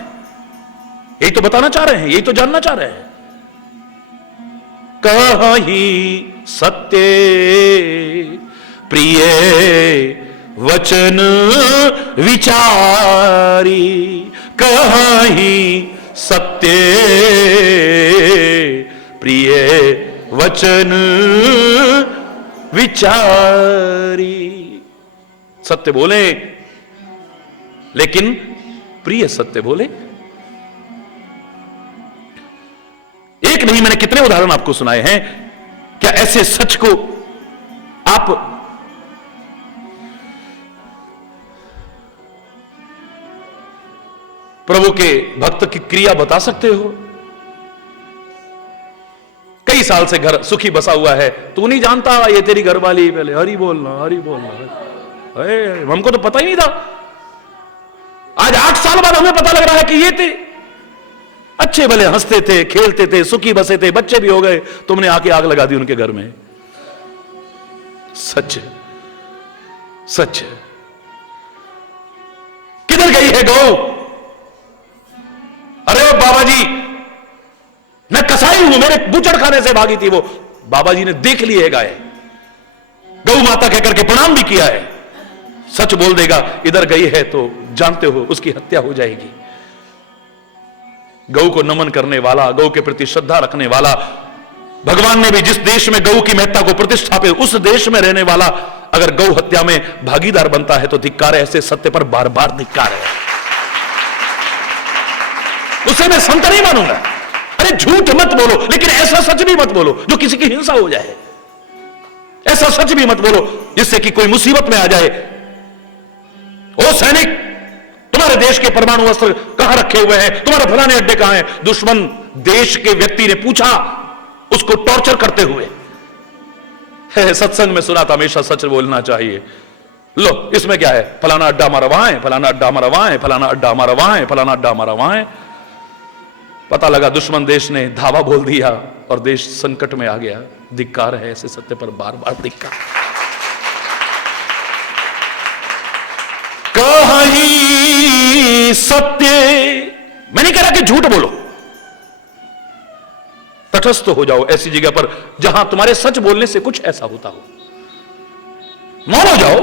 यही तो बताना चाह रहे हैं, यही तो जानना चाह रहे हैं। कहीं सत्य प्रिय वचन विचारी, कहीं सत्य प्रिय वचन विचारी। सत्य बोले लेकिन प्रिय सत्य बोले। एक नहीं, मैंने कितने उदाहरण आपको सुनाए हैं। क्या ऐसे सच को आप प्रभु के भक्त की क्रिया बता सकते हो? कई साल से घर सुखी बसा हुआ है, तू नहीं जानता ये तेरी घरवाली, पहले हरि बोलना हरि बोलना, हमको तो पता ही नहीं था। आज 8 साल बाद हमें पता लग रहा है कि ये थे अच्छे भले, हंसते थे, खेलते थे, सुखी बसे थे, बच्चे भी हो गए, तुमने आके आग लगा दी उनके घर में। सच सच। किधर गई है गौ? अरे बाबा जी, मैं कसाई हूं, मेरे बूचड़ खाने से भागी थी वो। बाबा जी ने देख ली है गाय, गौ माता कहकर के प्रणाम भी किया है। सच बोल देगा इधर गई है तो जानते हो उसकी हत्या हो जाएगी। गौ को नमन करने वाला, गौ के प्रति श्रद्धा रखने वाला, भगवान ने भी जिस देश में गौ की महत्ता को प्रतिष्ठापित, उस देश में रहने वाला अगर गौ हत्या में भागीदार बनता है तो धिक्कार है। ऐसे सत्य पर बार बार धिक्कार है, उसे मैं संत नहीं मानूंगा। अरे झूठ मत बोलो, लेकिन ऐसा सच भी मत बोलो जो किसी की हिंसा हो जाए। ऐसा सच भी मत बोलो जिससे कि कोई मुसीबत में आ जाए। ओ सैनिक, तुम्हारे देश के परमाणु अस्त्र कहां रखे हुए हैं, तुम्हारे फलाने अड्डे कहां हैं? दुश्मन देश के व्यक्ति ने पूछा, उसको टॉर्चर करते हुए। सत्संग में सुना था हमेशा सच बोलना चाहिए। लो इसमें क्या है, फलाना अड्डा हमारा वहां है, फलाना अड्डा हमारा वहां है, फलाना अड्डा हमारा वहां है, फलाना अड्डा हमारा वहां है। पता लगा दुश्मन देश ने धावा बोल दिया और देश संकट में आ गया। धिक्कार है, ऐसे सत्य पर बार बार धिक्कार। कहीं सत्य, मैं नहीं कह रहा कि झूठ बोलो, तटस्थ हो जाओ ऐसी जगह पर जहां तुम्हारे सच बोलने से कुछ ऐसा होता हो। मौन हो जाओ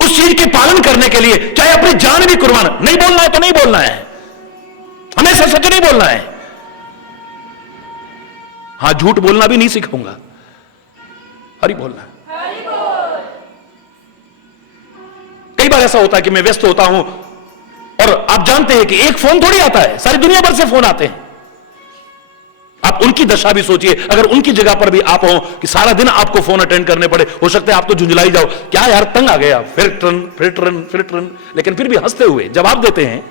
उस चीज के पालन करने के लिए, चाहे अपनी जान भी कुर्बान। नहीं बोलना है तो नहीं बोलना है, हमेशा सच नहीं बोलना है। हां, झूठ बोलना भी नहीं सिखाऊंगा, हरि बोलना है। कई बार ऐसा होता है कि मैं व्यस्त होता हूं और आप जानते हैं कि एक फोन थोड़ी आता है, सारी दुनिया भर से फोन आते हैं। आप उनकी दशा भी सोचिए, अगर उनकी जगह पर भी आप हो कि सारा दिन आपको फोन अटेंड करने पड़े, हो सकता है आप तो झुंझलाई जाओ, क्या यार तंग आ गया, फिर टर्न फिर टर्न फिर टर्न, लेकिन फिर भी हंसते हुए जवाब देते हैं।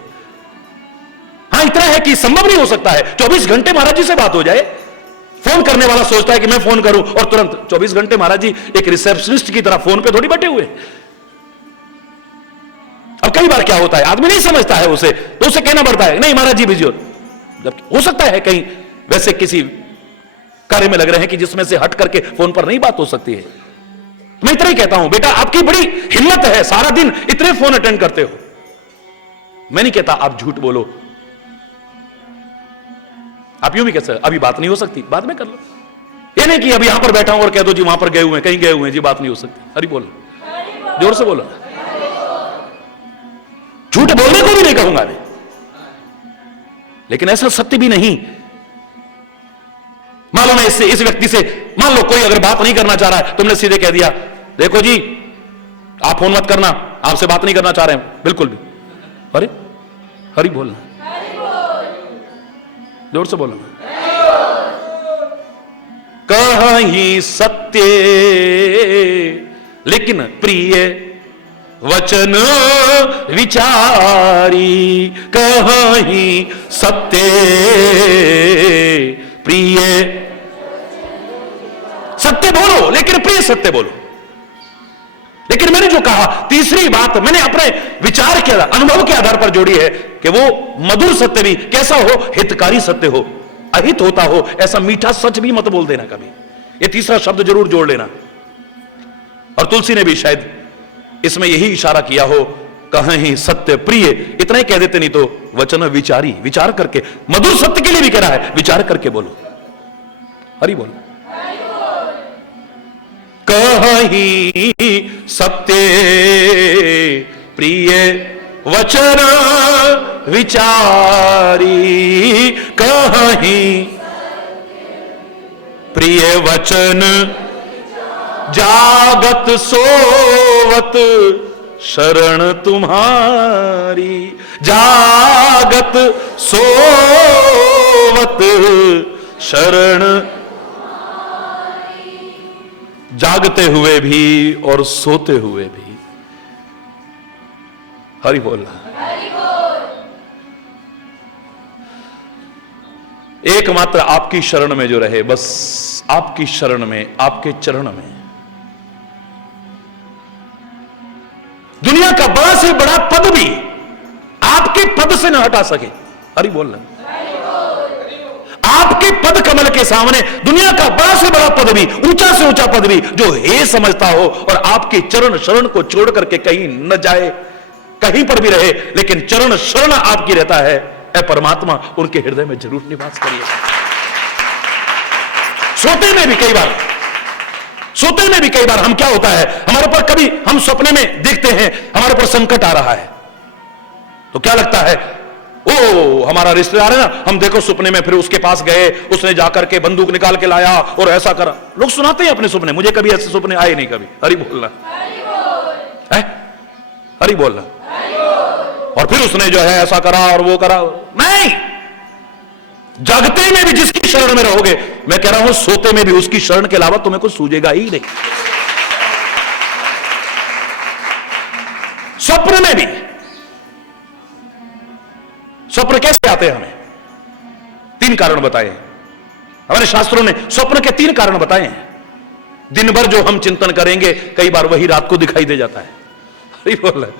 हां, इतना है कि संभव नहीं हो सकता है 24 घंटे महाराज जी से बात हो जाए। फोन करने वाला सोचता है कि मैं फोन करूं और तुरंत 24 घंटे महाराज जी एक रिसेप्शनिस्ट की तरह फोन पे थोड़ी बैठे हुए। अब कई बार क्या होता है, आदमी नहीं समझता है उसे, तो उसे कहना पड़ता है नहीं महाराज जी बिजी हो सकता है कहीं वैसे किसी कार्य में लग रहे हैं कि जिसमें से हट करके फोन पर नहीं बात हो सकती है। मैं इतना ही कहता हूं, बेटा आपकी बड़ी हिम्मत है, सारा दिन इतने फोन अटेंड करते हो। मैं नहीं कहता आप झूठ बोलो, आप यूं भी कह सकते अभी बात नहीं हो सकती, बाद में कर लो। ये नहीं कि अभी यहां पर बैठा हूं और कह दो जी वहां पर गए हुए हैं, कहीं गए हुए हैं जी, बात नहीं हो सकती। अरे बोलो, जोर से बोलो। झूठ बोलने को भी नहीं कहूंगा मैं, लेकिन ऐसा सत्य भी नहीं। मान लो मैं इस व्यक्ति से, मान लो कोई अगर बात नहीं करना चाह रहा है, तुमने सीधे कह दिया देखो जी आप फोन मत करना, आपसे बात नहीं करना चाह रहे हैं बिल्कुल भी। अरे हरि बोलना, जोर से बोलना। कहीं सत्य लेकिन प्रिय वचन विचारी, कहीं सत्य प्रिय, सत्य बोलो लेकिन प्रिय सत्य बोलो। लेकिन मैंने जो कहा तीसरी बात मैंने अपने विचार के अनुभव के आधार पर जोड़ी है कि वो मधुर सत्य भी कैसा हो, हितकारी सत्य हो, अहित होता हो ऐसा मीठा सच भी मत बोल देना कभी। ये तीसरा शब्द जरूर जोड़ लेना। और तुलसी ने भी शायद इसमें यही इशारा किया हो, कहीं सत्य प्रिय, इतना ही कह देते, नहीं तो वचन विचारी, विचार करके, मधुर सत्य के लिए भी कह रहा है विचार करके बोलो। हरि बोलो। कहीं सत्य प्रिय वचन विचारी, कहीं प्रिय वचन जागत सोवत शरण तुम्हारी, जागत सोवत शरण, जागते हुए भी और सोते हुए भी। हरि बोलना। एकमात्र आपकी शरण में जो रहे, बस आपकी शरण में, आपके चरण में। दुनिया का बड़ा से बड़ा पद भी आपके पद से न हटा सके। हरि बोलना। आपके पद कमल के सामने दुनिया का बड़ा से बड़ा पद भी, ऊंचा से ऊंचा पद भी जो हे समझता हो और आपके चरण शरण को छोड़ करके कहीं न जाए, कहीं पर भी रहे, लेकिन चरण शरण आपकी रहता है, ऐ परमात्मा उनके हृदय में जरूर निवास करिए। सोते में भी कई बार, सोते में भी कई बार हम क्या होता है, हमारे ऊपर कभी हम सपने में देखते हैं हमारे ऊपर संकट आ रहा है, तो क्या लगता है, ओ हमारा रिश्तेदार है ना, हम देखो सपने में फिर उसके पास गए, उसने जाकर के बंदूक निकाल के लाया और ऐसा करा। लोग सुनाते हैं अपने सपने, मुझे कभी ऐसे सपने आए नहीं कभी। हरि बोलना है, हरि बोलना। और फिर उसने जो है ऐसा करा और वो करा, नहीं। जागते में भी जिसकी शरण में रहोगे, मैं कह रहा हूं सोते में भी उसकी शरण के अलावा तुम्हें कुछ सूझेगा ही नहीं। स्वप्न में भी, स्वप्न कैसे आते हैं हमें, 3 कारण बताए हैं हमारे शास्त्रों ने। स्वप्न के 3 कारण बताए हैं। दिन भर जो हम चिंतन करेंगे, कई बार वही रात को दिखाई दे जाता है। हरि बोल,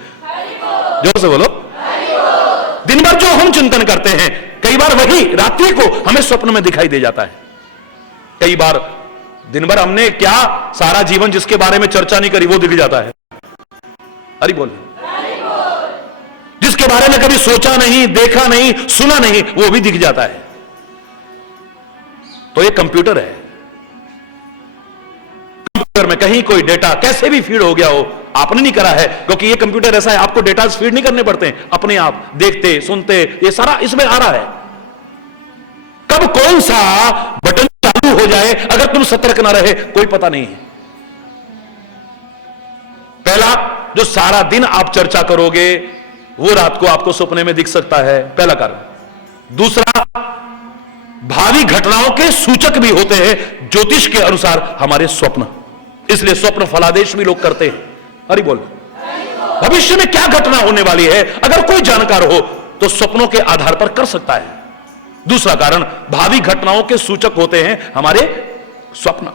जोर से बोलो। दिन भर जो हम चिंतन करते हैं, कई बार वही रात्रि को हमें स्वप्न में दिखाई दे जाता है। कई बार दिन भर हमने क्या सारा जीवन जिसके बारे में चर्चा नहीं करी, वो दिख जाता है। हरि बोल। जिसके बारे में कभी सोचा नहीं, देखा नहीं, सुना नहीं, वो भी दिख जाता है। तो ये कंप्यूटर है, कंप्यूटर में कहीं कोई डेटा कैसे भी फीड हो गया हो, आपने नहीं करा है, क्योंकि ये कंप्यूटर ऐसा है, आपको डेटा फीड नहीं करने पड़ते हैं, अपने आप देखते सुनते ये सारा इसमें आ रहा है। कब कौन सा बटन चालू हो जाए, अगर तुम सतर्क ना रहे, कोई पता नहीं है। पहला, जो सारा दिन आप चर्चा करोगे वो रात को आपको सपने में दिख सकता है, पहला कारण। दूसरा, भावी घटनाओं के सूचक भी होते हैं ज्योतिष के अनुसार हमारे स्वप्न, इसलिए स्वप्न फलादेश भी लोग करते हैं। हरि बोल। भविष्य में क्या घटना होने वाली है अगर कोई जानकार हो तो स्वप्नों के आधार पर कर सकता है। दूसरा कारण, भावी घटनाओं के सूचक होते हैं हमारे स्वप्न।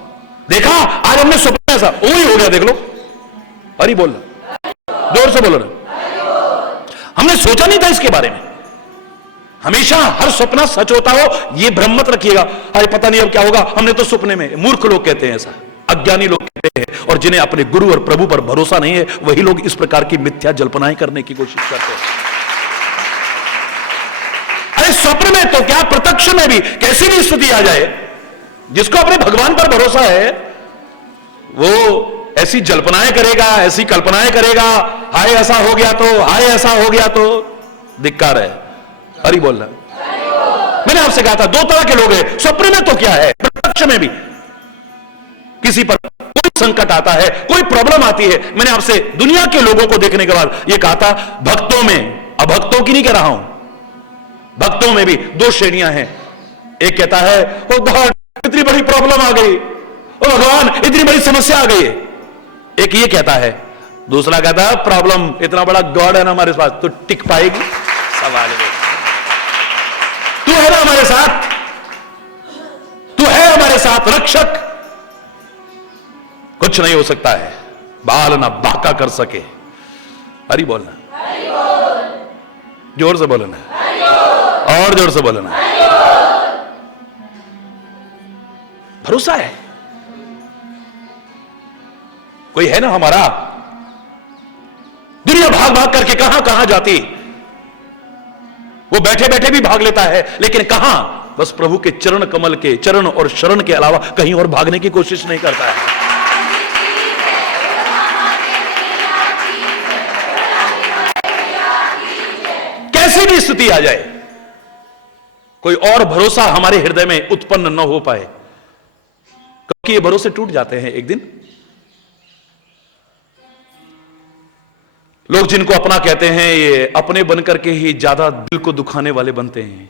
देखा आज हमने स्वप्न ऐसा वही हो गया, देख लो। हरि बोल, जोर से बोलो ना। हमने सोचा नहीं था इसके बारे में। हमेशा हर सपना सच होता हो यह भ्रम मत रखिएगा, अरे पता नहीं अब क्या होगा, हमने तो सपने में। मूर्ख लोग कहते हैं ऐसा, अज्ञानी लोग कहते हैं, और जिन्हें अपने गुरु और प्रभु पर भरोसा नहीं है वही लोग इस प्रकार की मिथ्या जल्पनाएं करने की कोशिश करते हैं। स्वप्न में तो क्या, प्रत्यक्ष में भी कैसी भी स्थिति आ जाए, जिसको अपने भगवान पर भरोसा है वो ऐसी जल्पनाएं करेगा, ऐसी कल्पनाएं करेगा, हाय ऐसा हो गया तो, हाय ऐसा हो गया तो। धिक्कार है। हरि बोलना। मैंने आपसे कहा था दो तरह के लोग हैं, स्वप्न में तो क्या है, प्रत्यक्ष में भी किसी पर कोई संकट आता है, कोई प्रॉब्लम आती है। मैंने आपसे दुनिया के लोगों को देखने के बाद यह कहा था, भक्तों में, अभक्तों की नहीं कह रहा हूं, भक्तों में भी दो श्रेणियां हैं। एक कहता है ओ गॉड इतनी बड़ी प्रॉब्लम आ गई, ओ भगवान इतनी बड़ी समस्या आ गई है, एक ये कहता है। दूसरा कहता है प्रॉब्लम इतना बड़ा गॉड है ना हमारे पास, तो टिक पाएगी? सवाल है। तू है ना हमारे साथ, तू है हमारे साथ रक्षक, कुछ नहीं हो सकता है, बाल ना बाका कर सके। हरि बोलना, जोर से बोलना, और जोर से बोलना। भरोसा है, कोई है ना हमारा। दुनिया भाग भाग करके कहां कहां जाती, वो बैठे बैठे भी भाग लेता है, लेकिन कहां, बस प्रभु के चरण कमल के, चरण और शरण के अलावा कहीं और भागने की कोशिश नहीं करता है। कैसी भी स्थिति आ जाए, कोई और भरोसा हमारे हृदय में उत्पन्न न हो पाए, क्योंकि ये भरोसे टूट जाते हैं एक दिन। लोग जिनको अपना कहते हैं, ये अपने बनकर के ही ज्यादा दिल को दुखाने वाले बनते हैं।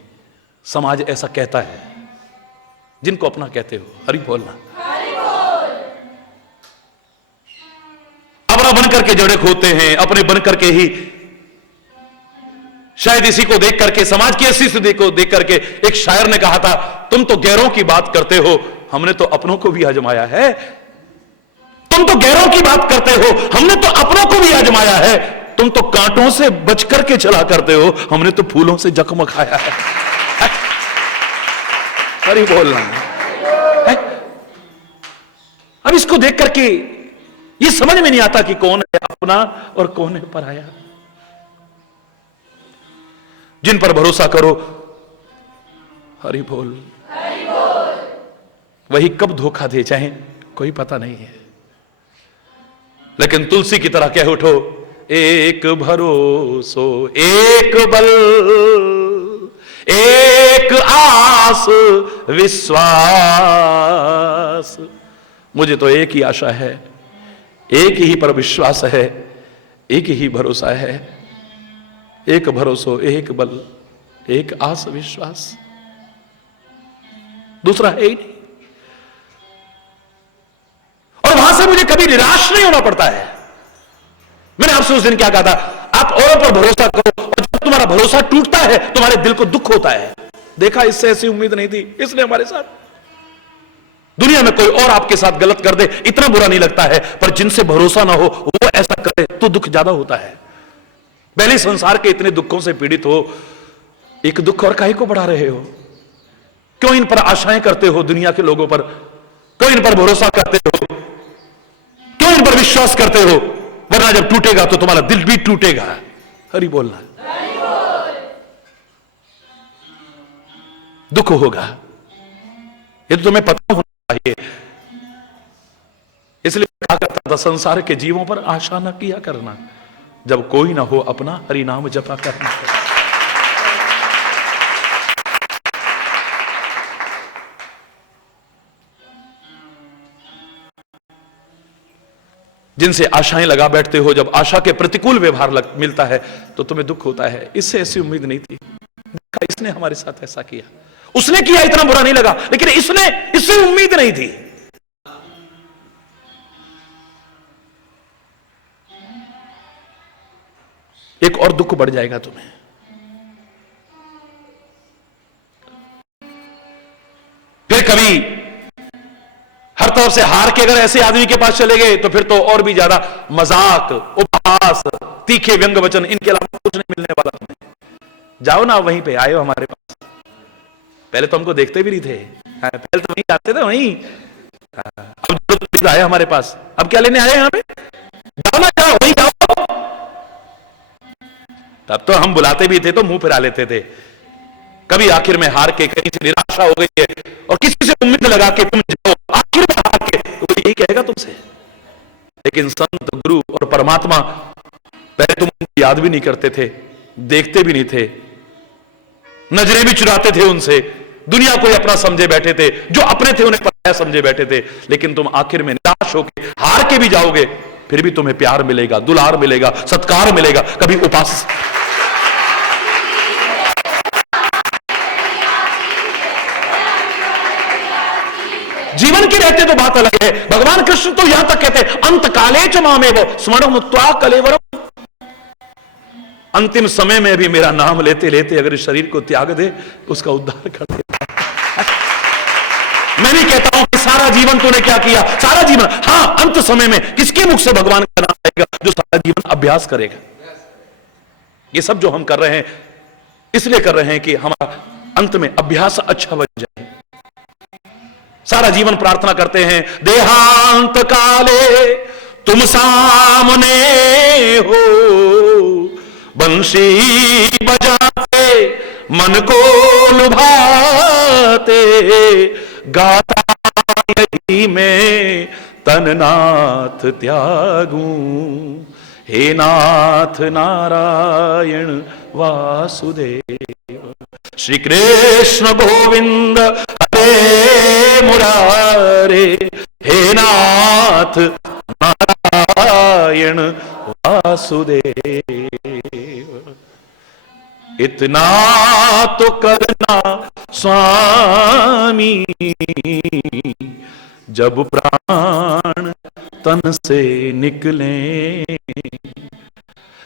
समाज ऐसा कहता है, जिनको अपना कहते हो। हरि बोलना। अपना बनकर के जड़े खोते हैं, अपने बनकर के ही। शायद इसी को देख करके, समाज की ऐसी स्थिति को देख करके एक शायर ने कहा था, तुम तो गैरों की बात करते हो, हमने तो अपनों को भी आजमाया है। तुम तो गैरों की बात करते हो, हमने तो अपनों को भी आजमाया है। तुम तो कांटों से बच करके चला करते हो, हमने तो फूलों से जख्म खाया है। अरे बोलना है। अब इसको देख करके ये समझ में नहीं आता कि कौन है अपना और कौन है पराया। जिन पर भरोसा करो, हरि बोल, वही कब धोखा दे जाए कोई पता नहीं है। लेकिन तुलसी की तरह कह उठो, एक भरोसो एक बल, एक आस विश्वास। मुझे तो एक ही आशा है, एक ही पर विश्वास है, एक ही भरोसा है। एक भरोसो एक बल, एक आस विश्वास, दूसरा है ही नहीं। और वहां से मुझे कभी निराश नहीं होना पड़ता है। मैंने आपसे उस दिन क्या कहा था, आप औरों पर भरोसा करो, और जब तुम्हारा भरोसा टूटता है तुम्हारे दिल को दुख होता है। देखा, इससे ऐसी उम्मीद नहीं थी, इसलिए हमारे साथ। दुनिया में कोई और आपके साथ गलत कर दे इतना बुरा नहीं लगता है, पर जिनसे भरोसा ना हो वो ऐसा करे तो दुख ज्यादा होता है। पहले संसार के इतने दुखों से पीड़ित हो, एक दुख और काहे को बढ़ा रहे हो? क्यों इन पर आशाएं करते हो दुनिया के लोगों पर? क्यों इन पर भरोसा करते हो? क्यों इन पर विश्वास करते हो? वरना जब टूटेगा तो तुम्हारा दिल भी टूटेगा। हरि बोलना। दुख होगा, ये तो तुम्हें पता होना चाहिए। इसलिए कहा करता था, संसार के जीवों पर आशा न किया करना, जब कोई ना हो अपना हरि नाम जपा करना। जिनसे आशाएं लगा बैठते हो, जब आशा के प्रतिकूल व्यवहार मिलता है तो तुम्हें दुख होता है। इससे ऐसी उम्मीद नहीं थी, देखा इसने हमारे साथ ऐसा किया, उसने किया इतना बुरा नहीं लगा, लेकिन इससे उम्मीद नहीं थी। एक और दुख बढ़ जाएगा तुम्हें। फिर कभी हर तरफ से हार के अगर ऐसे आदमी के पास चले गए तो फिर तो और भी ज्यादा मजाक, उपहास, तीखे व्यंग वचन, इनके अलावा कुछ नहीं मिलने वाला तुम्हें। जाओ ना, वहीं पे आए हो हमारे पास। पहले तो हमको देखते भी नहीं थे, पहले तो वहीं आते थे वहीं। अब तो आए हमारे पास, अब क्या लेने आए यहाँ पे? जाओ ना, जाओ वहीं जाओ। तब तो हम बुलाते भी थे तो मुंह फिरा लेते थे, कभी आखिर में हार के, कहीं से निराशा हो गई है और किसी से उम्मीद लगा के तुम जाओ, आखिर में हार के, तो वो यही कहेगा तुमसे। लेकिन संत, गुरु और परमात्मा पहले तुम उनकी याद भी नहीं करते थे, देखते भी नहीं थे, नजरें भी चुराते थे उनसे, दुनिया को अपना समझे बैठे थे, जो अपने थे उन्हें पराया समझे बैठे थे। लेकिन तुम आखिर में निराश होकर हार के भी जाओगे, फिर भी तुम्हें प्यार मिलेगा, दुलार मिलेगा, सत्कार मिलेगा, कभी उपास। जीवन के रहते तो बात अलग है। भगवान कृष्ण तो यहां तक कहते हैं, अंत काले च मामेव स्मरण मुक्त्वा कलेवरम। अंतिम समय में भी मेरा नाम लेते लेते अगर इस शरीर को त्याग दे, उसका उद्धार कर दे। मैं नहीं कहता हूं कि सारा जीवन तूने क्या किया, सारा जीवन, हां अंत समय में किसके मुख से भगवान का नाम आएगा? जो सारा जीवन अभ्यास करेगा। ये सब जो हम कर रहे हैं इसलिए कर रहे हैं कि हमारा अंत में अभ्यास अच्छा बन जाए। सारा जीवन प्रार्थना करते हैं, देहांत काले तुम सामने हो, बंसी बजाते मन को लुभाते, गाता यही मैं तननाथ त्यागूं, हे नाथ नारायण वासुदेव। श्री कृष्ण गोविंद हरे मुरारे, हे नाथ नारायण वासुदेव। इतना तो करना स्वामी, जब प्राण तन से निकले,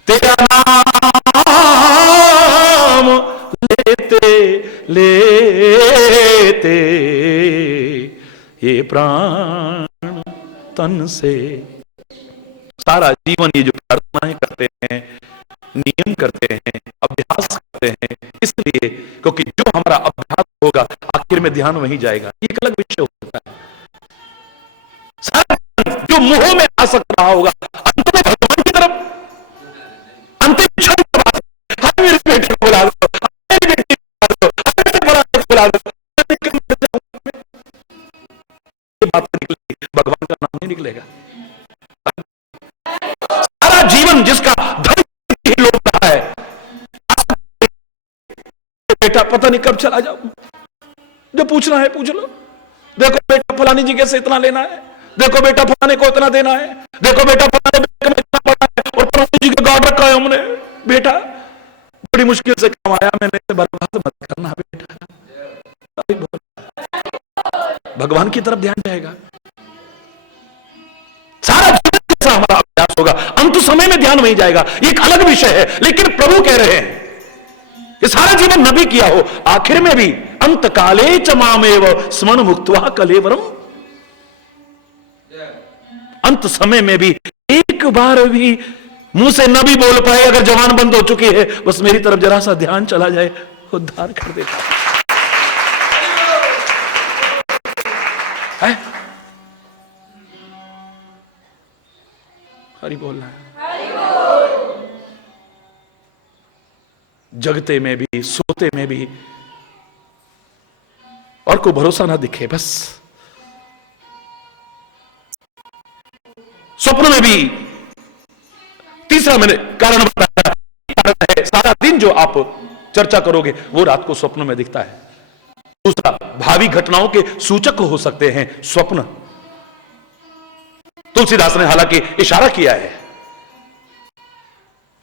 तेरा नाम लेते लेते ये प्राण तन से। सारा जीवन ये जो प्रार्थनाएं करते हैं, नियम करते हैं, अभ्यास करते हैं, इसलिए क्योंकि जो हमारा अभ्यास होगा आखिर में ध्यान वहीं जाएगा। ये एक अलग विषय होता है। सारा जो मुंह में आ सकता होगा, अंत में भगवान की तरफ, अंतिम क्षण मेरे बेटे को बुला दो, मेरी बेटी को बुला दो, ये बात निकलेगी, भगवान का नाम नहीं निकलेगा। सारा जीवन जिसका धर्म ही लोग रहा है, बेटा पता नहीं कब चला जाऊं, जो पूछना है पूछ लो। देखो बेटा फलानी जी से इतना लेना है, देखो बेटा फलाने को इतना देना है, देखो बेटा फलाने बैंक में इतना पड़ा है और फलानी जी का गार्ड रखा है हमने। बेटा बड़ी मुश्किल से कमाया मैंने, बर्बाद मत करना बेटा। भगवान की तरफ ध्यान जाएगा। सारा जीवन जैसा हमारा अभ्यास होगा, अंत समय में ध्यान वहीं जाएगा। ये एक अलग विषय है। लेकिन प्रभु कह रहे हैं कि सारा जीवन न भी किया हो, आखिर में भी अंत काले च मामेव स्मरण मुक्त्वा कलेवरम। अंत समय में भी एक बार भी मुंह से न भी बोल पाए, अगर जवान बंद हो चुकी है, बस मेरी तरफ जरा सा ध्यान चला जाए, उद्धार कर देता है। हरि बोलना है। जगते में भी, सोते में भी, और कोई भरोसा ना दिखे, बस स्वप्न में भी। तीसरा मैंने कारण बताया, कारण है सारा दिन जो आप चर्चा करोगे वो रात को स्वप्न में दिखता है। दूसरा, भावी घटनाओं के सूचक हो सकते हैं स्वप्न। तुलसीदास ने हालांकि इशारा किया है,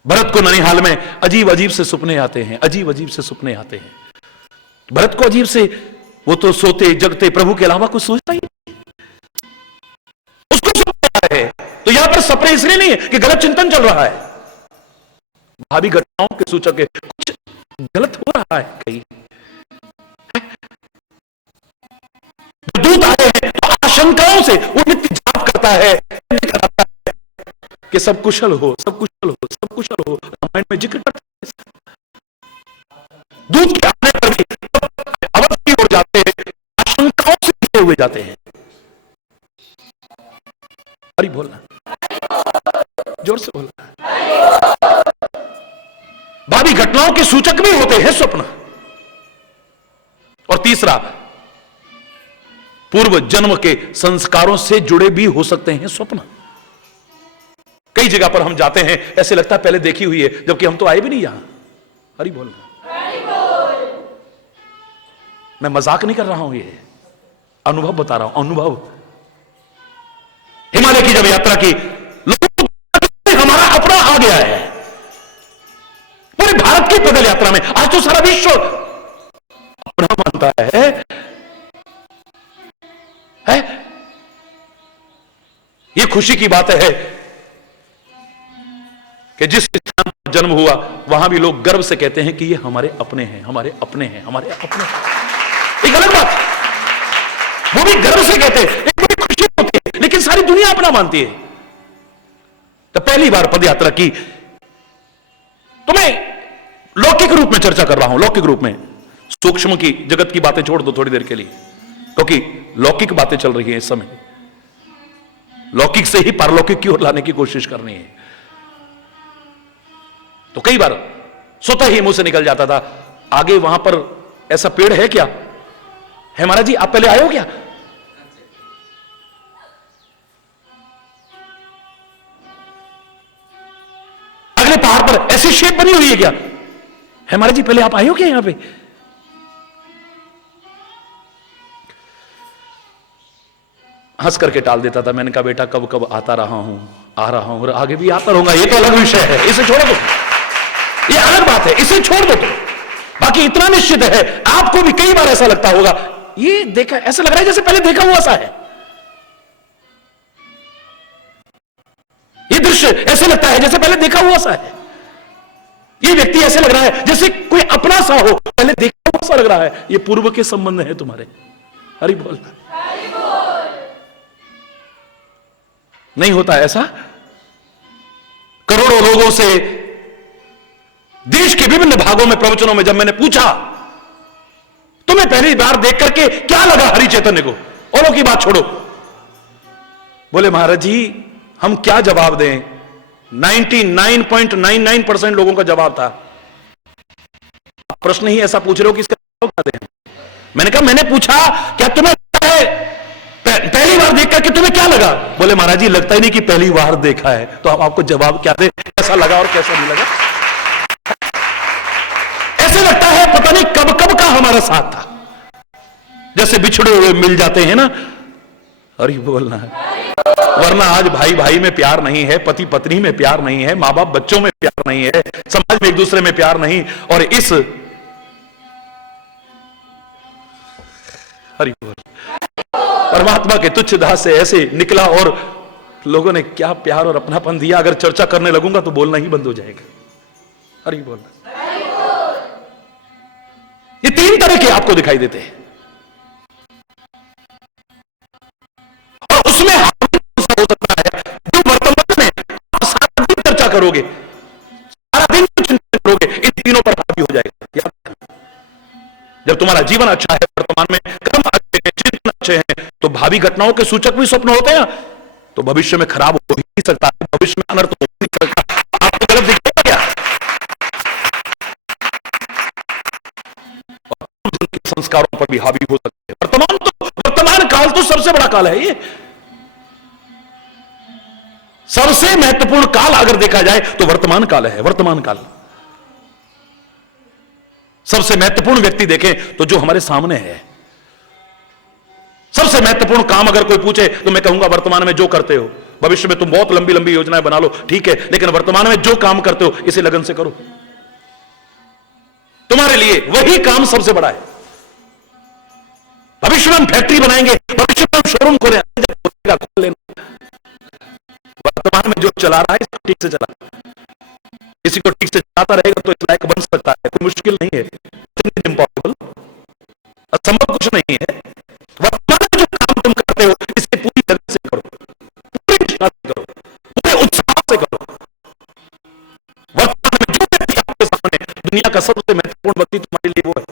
भरत को ननिहाल में अजीब अजीब से सपने आते हैं, अजीब अजीब से सपने आते हैं। भरत को अजीब से, वो तो सोते जगते प्रभु के अलावा कुछ सोचता ही नहीं, उसको सपना है। तो यहां पर सपने इसलिए नहीं है कि गलत चिंतन चल रहा है, भावी घटनाओं के सूचक है, कुछ गलत हो रहा है कहीं। दूत आए हैं तो आशंकाओं से वो नित्य जाप करता है कि सब कुशल हो, सब कुशल हो, सब कुशल हो। रामायण में जिक्र करता है। दूत के आने पर भी अवधि हो जाते हैं, आशंकाओं से घिरे हुए जाते हैं। हरि बोलना, जोर से बोलना। भावी घटनाओं के सूचक भी होते हैं स्वप्न। और तीसरा, पूर्व जन्म के संस्कारों से जुड़े भी हो सकते हैं स्वप्न। कई जगह पर हम जाते हैं, ऐसे लगता है पहले देखी हुई है, जबकि हम तो आए भी नहीं यहां। हरि बोल। मैं मजाक नहीं कर रहा हूं, ये अनुभव बता रहा हूं, अनुभव। हिमालय की जब यात्रा की, लोगों को हमारा अपना आ गया है। पूरे भारत की पैदल यात्रा में आज तो सारा विश्व अपना मानता है? ये खुशी की बात है कि जिस स्थान पर जन्म हुआ वहां भी लोग गर्व से कहते हैं कि ये हमारे अपने हैं, हमारे अपने हैं, हमारे अपने हैं। एक अलग बात, वो भी गर्व से कहते हैं, एक बड़ी खुशी होती है, लेकिन सारी दुनिया अपना मानती है। तो पहली बार पदयात्रा की, तो मैं लौकिक रूप में चर्चा कर रहा हूं, लौकिक रूप में। सूक्ष्म की जगत की बातें छोड़ दो थोड़ी देर के लिए, क्योंकि लौकिक बातें चल रही हैं इस समय। लौकिक से ही पारलौकिक की ओर लाने की कोशिश करनी है। तो कई बार स्वतः ही मुंह से निकल जाता था, आगे वहां पर ऐसा पेड़ है क्या? है महाराज जी, आप पहले आए हो क्या? अगले पहाड़ पर ऐसी शेप बनी हुई है क्या? है महाराज जी, पहले आप आए हो क्या यहां पे? हंस करके टाल देता था। मैंने कहा बेटा कब कब आता रहा हूं, आ रहा हूं और आगे भी आता रहूंगा। ये तो अलग विषय है, इसे छोड़ दो, ये अलग बात है, इसे छोड़ दो। तो बाकी इतना निश्चित है, आपको भी कई बार ऐसा लगता होगा, ये देखा, ऐसा लग रहा है जैसे पहले देखा हुआ सा है। ये दृश्य ऐसे लगता है जैसे पहले देखा हुआ सा है। ये व्यक्ति ऐसे लग रहा है जैसे कोई अपना सा हो, पहले देखा हुआ सा लग रहा है। ये पूर्व के संबंध है तुम्हारे। हरि बोल। नहीं होता ऐसा? करोड़ों लोगों से देश के विभिन्न भागों में प्रवचनों में जब मैंने पूछा तुम्हें पहली बार देख करके क्या लगा हरि चैतन्य को, औरों की बात छोड़ो, बोले महाराज जी हम क्या जवाब दें। 99.99% लोगों का जवाब था, प्रश्न ही ऐसा पूछ रहे हो कि इसका जवाब क्या दें। मैंने कहा मैंने पूछा क्या तुम्हें पहली बार देख करके तुम्हें क्या लगा? बोले महाराज जी लगता ही नहीं कि पहली बार देखा है। तो हम आपको जवाब क्या दे, कैसा लगा और कैसा नहीं लगा? ऐसे लगता है पता नहीं कब कब का हमारा साथ था, जैसे बिछड़े हुए मिल जाते हैं ना। अरे बोलना है, वरना आज भाई भाई में प्यार नहीं है, पति पत्नी में प्यार नहीं है, मां बाप बच्चों में प्यार नहीं है, समाज में एक दूसरे में प्यार नहीं। और इस हरि बोल परमात्मा के तुच्छ दाह से ऐसे निकला और लोगों ने क्या प्यार और अपनापन दिया। अगर चर्चा करने लगूंगा तो बोलना ही बंद हो जाएगा। हरि बोल। ये तीन तरह के आपको दिखाई देते हैं और उसमें हो सकता है जो वर्तमान में आप सारा दिन चर्चा करोगे, सारा दिन चिंतन करोगे, इन तीनों पर हावी हो जाएगा। याद रखना, जब तुम्हारा जीवन अच्छा है, वर्तमान में कर्म अच्छे हैं, चिंतन अच्छे हैं, तो भावी घटनाओं के सूचक भी स्वप्न होते हैं। तो भविष्य में खराब हो ही सकता है, भविष्य में अनर्थ हो ही सकता। आपको गलत दिखेगा क्या? संस्कारों पर भी हावी हो सकते हैं। वर्तमान काल तो सबसे बड़ा काल है। ये सबसे महत्वपूर्ण काल अगर देखा जाए तो वर्तमान काल है। वर्तमान काल सबसे महत्वपूर्ण व्यक्ति देखें तो जो हमारे सामने है। सबसे महत्वपूर्ण काम अगर कोई पूछे तो मैं कहूंगा वर्तमान में जो करते हो। भविष्य में तुम बहुत लंबी लंबी योजनाएं बना लो, ठीक है, लेकिन वर्तमान में जो काम करते हो इसे लगन से करो। तुम्हारे लिए वही काम सबसे बड़ा है। भविष्य में हम फैक्ट्री बनाएंगे, भविष्य में हम शोरूम खोल लेना। वर्तमान में जो चला रहा है इसको ठीक से चला, किसी को ठीक से चलाता रहेगा तो इस लायक बन सकता है। कोई मुश्किल नहीं है, इम्पॉसिबल, असंभव कुछ नहीं है। वर्तमान में जो काम तुम करते हो इसे पूरी तरह से करो, पूरी निष्ठा से करो, पूरे उत्साह से करो। वर्तमान में जो व्यक्ति आपके सामने दुनिया का सबसे महत्वपूर्ण व्यक्ति तुम्हारे लिए वो है।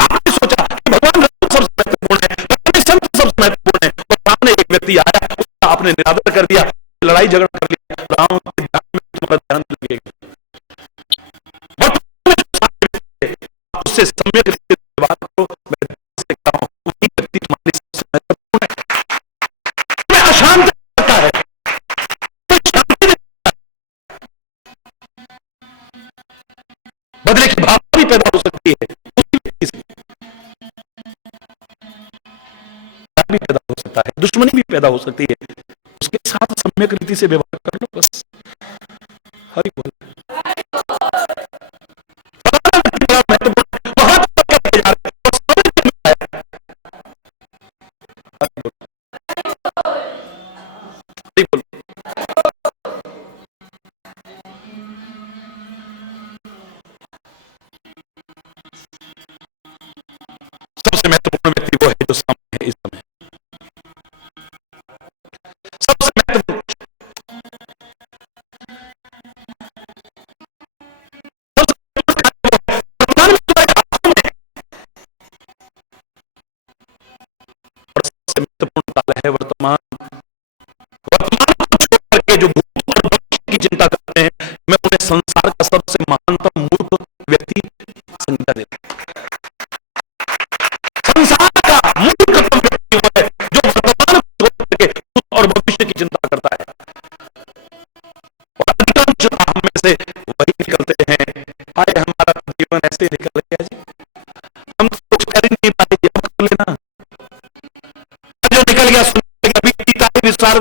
आपने सोचा कि भगवान राम सबसे महत्वपूर्ण है, भगवान संत सबसे महत्वपूर्ण है, और सामने एक व्यक्ति आया, उसका आपने निरादर कर दिया, लड़ाई झगड़ा कर लिया, राम के ध्यान में तुम्हारा ध्यान लगेगा। वर्तमान में जो सारे व्यक्ति है, आप उससे सम्यक रीति से व्यवहार करो। मैं से कहता हूं वही व्यक्ति तुम्हारी सबसे महत्वपूर्ण है। तुम्हें अशांत करता है, तुम्हें शांति देता है। बदले की भावना भी पैदा हो सकती है उसी व्यक्ति से, भी पैदा हो सकता है, दुश्मनी भी पैदा हो सकती है। उसके साथ सम्यक रीति से व्यवहार कर लो बस। हरि बोल। बड़ा महत्वपूर्ण वहां तक करके जा रहे हैं और समझ में आया। हरि बोल, हरि बोल। सबसे महत्वपूर्ण व्यक्ति वो है जो सामने है इस समय। सबसे महत्वपूर्ण, सबसे महत्वपूर्ण काल है वर्तमान। वर्तमान को छोड़ करके जो भूत और भविष्य की चिंता करते हैं, मैं उन्हें संसार का सबसे महानतम मूर्ख व्यक्ति संज्ञा देता हूं। संसार का मूर्खतम व्यक्ति वो है जो वर्तमान को छोड़ करके भूत और भविष्य की चिंता करता है। और अधिकांश हम में से वही निकलते हैं। हाय हमारा जीवन ऐसे निकल गया जी, हम तो कुछ कर ही नहीं पाए, अब कर लेना। जो निकल गया सुन, अभी विस्तार